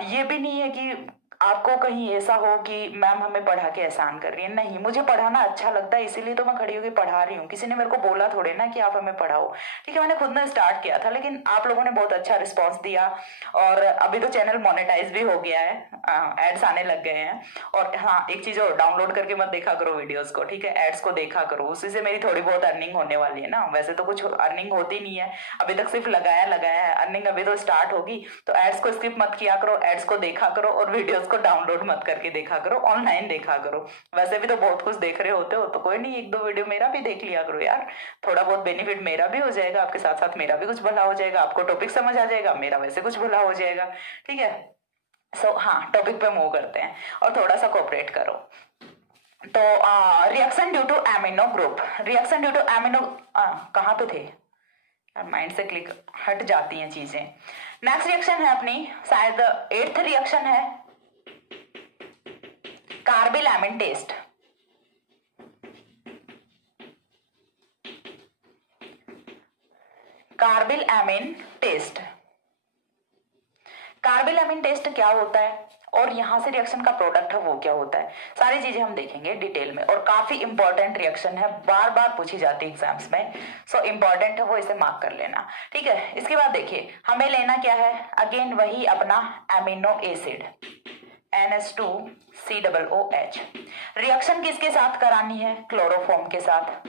ये भी नहीं है कि आपको कहीं ऐसा हो कि मैम हमें पढ़ा के एहसान कर रही है, नहीं, मुझे पढ़ाना अच्छा लगता है इसीलिए तो मैं खड़ी होकर पढ़ा रही हूँ। किसी ने मेरे को बोला थोड़े ना कि आप हमें पढ़ाओ, ठीक है। मैंने खुद ने स्टार्ट किया था, लेकिन आप लोगों ने बहुत अच्छा रिस्पॉन्स दिया और अभी तो चैनल मोनेटाइज भी हो गया है, एड्स आने लग गए हैं। और हाँ एक चीज और, डाउनलोड करके मत देखा करो वीडियोज को, ठीक है, एड्स को देखा करो, उसी से मेरी थोड़ी बहुत अर्निंग होने वाली है ना। वैसे तो कुछ अर्निंग होती नहीं है अभी तक, सिर्फ लगाया लगाया है, अर्निंग अभी तो स्टार्ट होगी। तो एड्स को स्किप मत किया करो, एड्स को देखा करो और वीडियोज को डाउनलोड मत करके देखा करो, ऑनलाइन देखा करो। वैसे भी तो बहुत कुछ देख रहे होते हो, तो कोई नहीं 1-2 वीडियो मेरा भी देख लिया करो यार, थोड़ा बहुत बेनिफिट मेरा भी हो जाएगा, आपके साथ साथ मेरा भी कुछ भला हो जाएगा, आपको टॉपिक समझ आ जाएगा, मेरा वैसे कुछ भला हो जाएगा, ठीक है। सो हाँ टॉपिक पे मूव करते हैं और थोड़ा सा कोऑपरेट करो। तो reaction due to amino group, reaction due to amino, कहाँ पे थे, माइंड से क्लिक हट जाती हैं चीजें। नेक्स्ट रिएक्शन है अपनी, शायद 8th रिएक्शन है, carbylamine test. Carbylamine test, carbylamine test क्या होता है और यहाँ से रिएक्शन का प्रोडक्ट है वो क्या होता है, सारी चीजें हम देखेंगे डिटेल में। और काफी इंपॉर्टेंट रिएक्शन है, बार बार पूछी जाती है एग्जाम्स में, सो इंपॉर्टेंट है वो, इसे मार्क कर लेना। ठीक है, इसके बाद देखिए हमें लेना क्या है, अगेन वही अपना एमिनो एसिड NH2COOH। रिएक्शन किसके साथ करानी है, क्लोरोफॉर्म के साथ।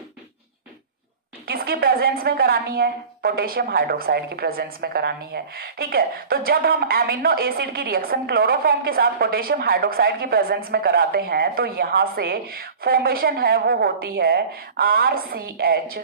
किसकी प्रेजेंस में करानी है, पोटेशियम हाइड्रोक्साइड की प्रेजेंस में करानी है। ठीक है, तो जब हम एमिनो एसिड की रिएक्शन क्लोरोफॉर्म के साथ पोटेशियम हाइड्रोक्साइड की प्रेजेंस में कराते हैं तो यहां से फॉर्मेशन है वो होती है RCHNCCOOH।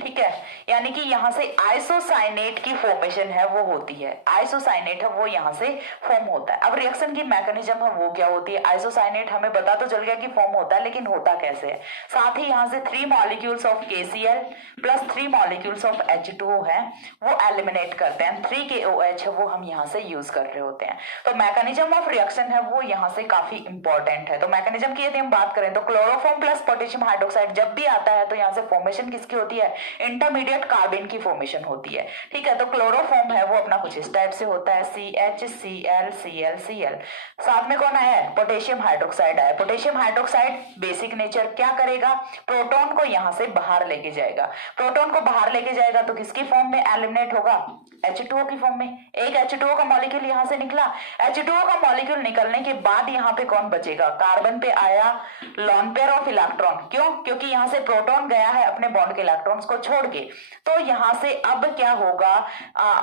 ठीक है, यानी कि यहाँ से आइसोसाइनेट की फॉर्मेशन है वो होती है, आइसोसाइनेट है वो यहाँ से फॉर्म होता है। अब रिएक्शन की मैकेनिज्म है वो क्या होती है, आइसोसाइनेट हमें पता तो चल गया कि फॉर्म होता है, लेकिन होता कैसे है। साथ ही यहाँ से 3 molecules of KCl plus 3 molecules of H2O है वो एलिमिनेट करते हैं, 3KOH है वो हम यहाँ से यूज कर रहे होते हैं। तो मैकेनिज्म ऑफ रिएक्शन है वो यहाँ से काफी इंपॉर्टेंट है। तो मैकेनिज्म की यदि हम बात करें तो क्लोरोफॉर्म प्लस पोटेशियम हाइड्रोक्साइड जब भी आता है तो यहाँ से फॉर्मेशन किसकी होती है, इंटरमीडिएट कार्बन की फॉर्मेशन होती है। ठीक है, तो क्लोरोफॉर्म है वो अपना कुछ इस टाइप से होता है, CHClClCl। साथ में कौन आया है, पोटेशियम हाइड्रोक्साइड आया। पोटेशियम हाइड्रोक्साइड बेसिक नेचर क्या करेगा, प्रोटॉन को यहां से बाहर लेके जाएगा। प्रोटॉन को बाहर लेके जाएगा तो किसकी फॉर्म में एलिमिनेट होगा, H2O की फॉर्म में। एक H2O का मॉलिक्यूल यहां से निकला, H2O का मॉलिक्यूल निकलने के बाद यहाँ पे कौन बचेगा, कार्बन पे आया लोन पेयर ऑफ इलेक्ट्रॉन। क्यों, क्योंकि यहाँ से प्रोटॉन गया है अपने बॉन्ड के इलेक्ट्रॉन्स को छोड़ के। तो यहाँ से अब क्या होगा,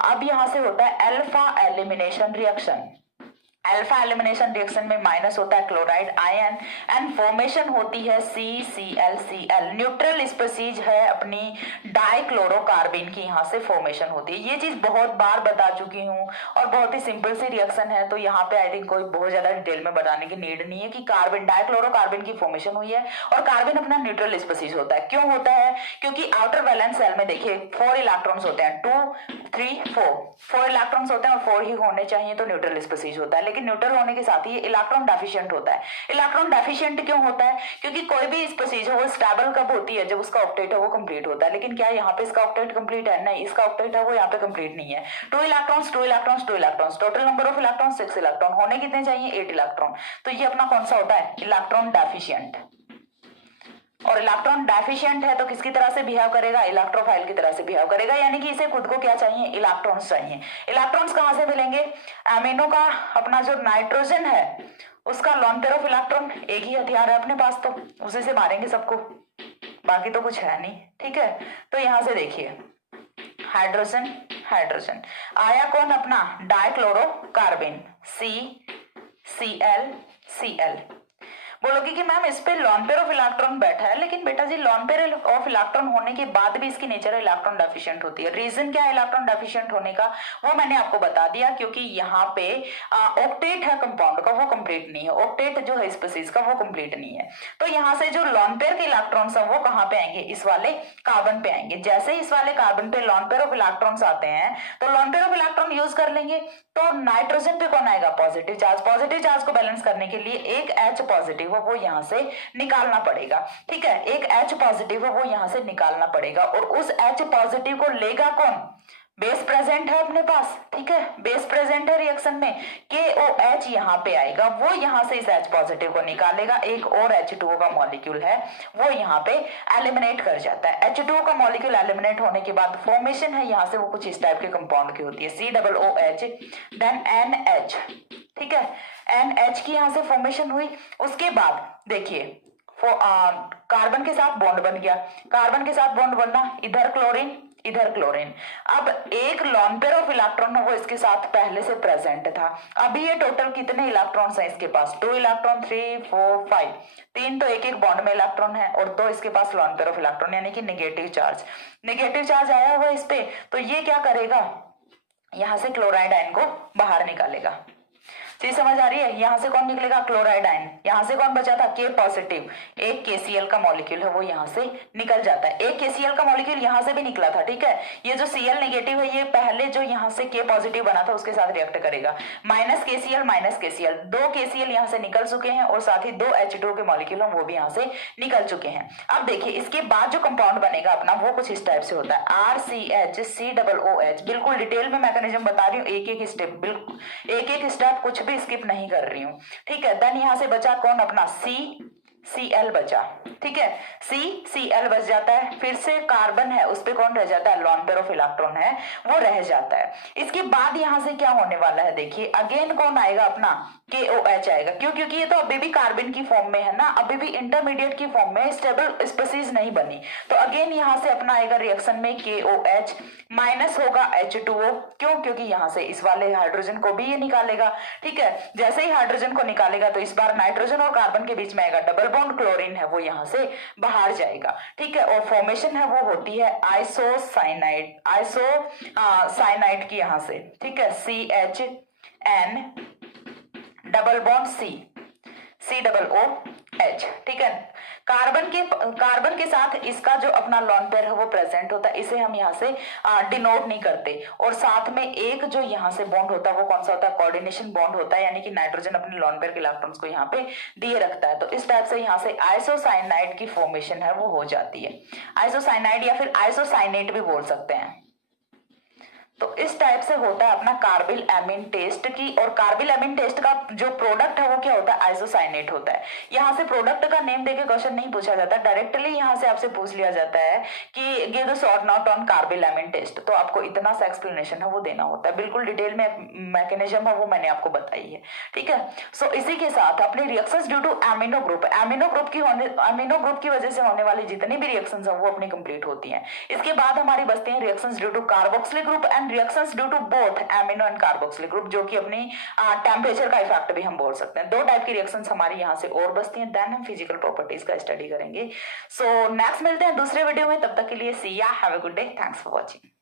अब यहाँ से होता है alpha elimination reaction. Alpha elimination reaction में माइनस होता है क्लोराइड आयन एंड फॉर्मेशन होती है CClCl। न्यूट्रल स्पीसीज है अपनी डाइक्लोरोकार्बन की, यहाँ से फॉर्मेशन होती है। ये चीज बहुत बार बता चुकी हूँ और बहुत ही सिंपल सी रिएक्शन है, तो यहाँ पे आई थिंक कोई बहुत ज्यादा डिटेल में बताने की नीड नहीं है कि कार्बन डाइक्लोरोकार्बन की फॉर्मेशन हुई है और कार्बन अपना न्यूट्रल स्पीसीज होता है। क्यों होता है, क्योंकि आउटर वैलेंस सेल में देखिए 4 इलेक्ट्रॉन्स होते हैं, 2 3 4 इलेक्ट्रॉन्स होते हैं और 4 ही होने चाहिए, तो न्यूट्रल स्पीसीज होता है। लेकिन न्यूट्रल होने के साथ ही इलेक्ट्रॉन डेफिशिएंट होता है। इलेक्ट्रॉन डेफिशिएंट क्यों होता है, क्योंकि कोई भी स्पीसीज वो स्टेबल कब होती है, जब उसका ऑक्टेट है वो कंप्लीट होता है। लेकिन क्या यहाँ पे इसका ऑक्टेट कंप्लीट है, नहीं, इसका ऑक्टेट है वो यहाँ पे कंप्लीट नहीं है। 2 electrons 2 electrons 2 electrons, total number of electron 6 electron, होने कितने चाहिए, 8 इलेक्ट्रॉन। तो ये अपना कौन सा होता है, इलेक्ट्रॉन डेफिशिएंट। और इलेक्ट्रॉन डेफिशिएंट है तो किसकी तरह से बिहेव करेगा, इलेक्ट्रोफाइल की तरह से बिहेव करेगा, यानी कि इसे खुद को क्या चाहिए, इलेक्ट्रॉन्स चाहिए। इलेक्ट्रॉन्स कहां से मिलेंगे, एमिनो का अपना जो नाइट्रोजन है उसका लॉन पेयर ऑफ इलेक्ट्रॉन, एक ही हथियार है अपने पास तो उसी से मारेंगे सबको, बाकी तो कुछ है नहीं। ठीक है, तो यहां से देखिए हाइड्रोजन हाइड्रोजन आया कौन, अपना डाइक्लोरोकार्बन CClCl। बोलोगे कि मैम इस पे लॉन पेयर ऑफ इलेक्ट्रॉन बैठा है, लेकिन बेटा जी लॉन पेयर ऑफ इलेक्ट्रॉन होने के बाद भी इसकी नेचर इलेक्ट्रॉन डेफिशिएंट होती है। रीजन क्या है इलेक्ट्रॉन डेफिशिएंट होने का, वो मैंने आपको बता दिया, क्योंकि यहाँ पे ऑक्टेट है कंपाउंड का, वो कंप्लीट नहीं है, ऑक्टेट जो है स्पीसीज का वो कंप्लीट नहीं है। तो यहाँ से जो लॉन पेयर के इलेक्ट्रॉन्स है वो कहाँ पे आएंगे, इस वाले कार्बन पे आएंगे। जैसे इस वाले कार्बन पे लॉन पेयर ऑफ इलेक्ट्रॉन्स आते हैं तो lone pair of electron use कर लेंगे, तो नाइट्रोजन पे कौन आएगा, पॉजिटिव चार्ज। पॉजिटिव चार्ज को बैलेंस करने के लिए एक H पॉजिटिव है वो यहाँ से निकालना पड़ेगा। ठीक है, एक H पॉजिटिव है वो यहाँ से निकालना पड़ेगा, और उस H पॉजिटिव को लेगा कौन, बेस प्रेजेंट है अपने पास। ठीक है, बेस प्रेजेंट है रिएक्शन में, KOH यहाँ पे आएगा, वो यहाँ से इस H पॉजिटिव को निकालेगा, एक और H2O का मॉलिक्यूल है वो यहाँ पे एलिमिनेट कर जाता है। H2O का मॉलिक्यूल एलिमिनेट होने के बाद फॉर्मेशन है यहाँ से वो कुछ इस टाइप के कंपाउंड की होती है, COOH देन NH। ठीक है, NH की यहाँ से फॉर्मेशन हुई, उसके बाद देखिए कार्बन के साथ बॉन्ड बन गया, कार्बन के साथ बॉन्ड बनना, इधर क्लोरीन इधर क्लोरीन। अब एक लॉन पेयर ऑफ इलेक्ट्रॉन है वो इसके साथ पहले से प्रेजेंट था। अभी ये टोटल कितने इलेक्ट्रॉन्स हैं इसके पास, 2 इलेक्ट्रॉन 3 4 5, 3 तो एक एक बॉन्ड में इलेक्ट्रॉन है और 2 इसके पास लॉन पेयर ऑफ इलेक्ट्रॉन, यानी कि नेगेटिव चार्ज आया हुआ इस पे। तो ये क्या करेगा, यहां से क्लोराइड आयन को बाहर निकालेगा। चीज समझ आ रही है। यहाँ से कौन निकलेगा, क्लोराइड आयन। यहाँ से कौन बचा था, के पॉजिटिव, एक KCl का मॉलिक्यूल है वो यहाँ से निकल जाता है। एक KCl का मॉलिक्यूल यहाँ से भी निकला था, ठीक है। ये जो Cl नेगेटिव है ये पहले जो यहाँ से K पॉजिटिव बना था उसके साथ रिएक्ट करेगा, -KCl, दो KCl यहाँ से निकल चुके हैं और साथ ही दो H2O के मॉलिक्यूल वो भी यहाँ से निकल चुके हैं। अब देखिए इसके बाद जो कंपाउंड बनेगा अपना वो कुछ इस टाइप से होता है, RCH, बिल्कुल डिटेल में मैकेनिज्म बता रही हूँ, एक एक स्टेप, बिल्कुल एक एक स्टेप कुछ भी स्किप नहीं कर रही हूँ, ठीक है। देन यहाँ से बचा कौन अपना CCl बचा, ठीक है, CCl बच जाता है। फिर से कार्बन है उस पे कौन रह जाता है, लॉन पेयर ऑफ इलेक्ट्रॉन है वो रह जाता है। इसके बाद यहाँ से क्या होने वाला है, देखिए अगेन कौन आएगा अपना, KOH आएगा। क्यों, क्योंकि ये तो अभी भी कार्बन की फॉर्म में है ना, अभी भी इंटरमीडिएट की फॉर्म में, स्टेबल स्पीसीज नहीं बनी। तो अगेन यहाँ से अपना आएगा रिएक्शन में KOH, माइनस होगा H2O। क्यों, क्योंकि यहाँ से इस वाले हाइड्रोजन को भी ये निकालेगा, ठीक है। जैसे ही हाइड्रोजन को निकालेगा तो इस बार नाइट्रोजन और कार्बन के बीच में आएगा डबल बॉन्ड, क्लोरीन है वो यहाँ से बाहर जाएगा, ठीक है। और फॉर्मेशन है वो होती है आइसोसाइनाइड की यहाँ से, ठीक है, CHN डबल बॉन्ड COOH, ठीक है। कार्बन के साथ इसका जो अपना लॉन पेयर है वो प्रेजेंट होता है, इसे हम यहाँ से डिनोट नहीं करते। और साथ में एक जो यहाँ से बॉन्ड होता है वो कौन सा होता है, कोऑर्डिनेशन बॉन्ड होता है, यानी कि नाइट्रोजन अपने लॉन पेयर के इलेक्ट्रॉन्स को यहाँ पे दिए रखता है। तो इस टाइप से यहाँ से आइसोसाइनाइड की फॉर्मेशन है वो हो जाती है, आइसोसाइनाइड या फिर आइसोसाइनेट भी बोल सकते हैं। तो इस टाइप से होता है अपना कार्बिल एमीन टेस्ट की। और कार्बिल एमीन टेस्ट का जो प्रोडक्ट है वो क्या होता है, आइसोसाइनेट होता है। यहाँ से प्रोडक्ट का नेम देके क्वेश्चन नहीं पूछा जाता, डायरेक्टली यहाँ से आपसे पूछ लिया जाता है कि give the short note on carbylamine test. तो आपको इतना सा एक्सप्लेनेशन है वो देना होता है, बिल्कुल डिटेल में मैकेनिज्म है वो मैंने आपको बताई है, ठीक है। सो इसी के साथ अपने reactions due to amino group की वजह से होने वाली जितनी भी रिएक्शंस है वो अपनी कंप्लीट होती है। इसके बाद हमारी बचती है reactions due to carboxylic group and reactions due to both amino and carboxylic group, जो कि अपनी टेम्परेचर का इफेक्ट भी हम बोल सकते हैं। दो टाइप की रिएक्शंस हमारी यहाँ से और बचती हैं, देन हम फिजिकल प्रॉपर्टीज का स्टडी करेंगे। सो नेक्स्ट मिलते हैं दूसरे वीडियो में, तब तक के लिए सी या, have a good day, thanks for watching.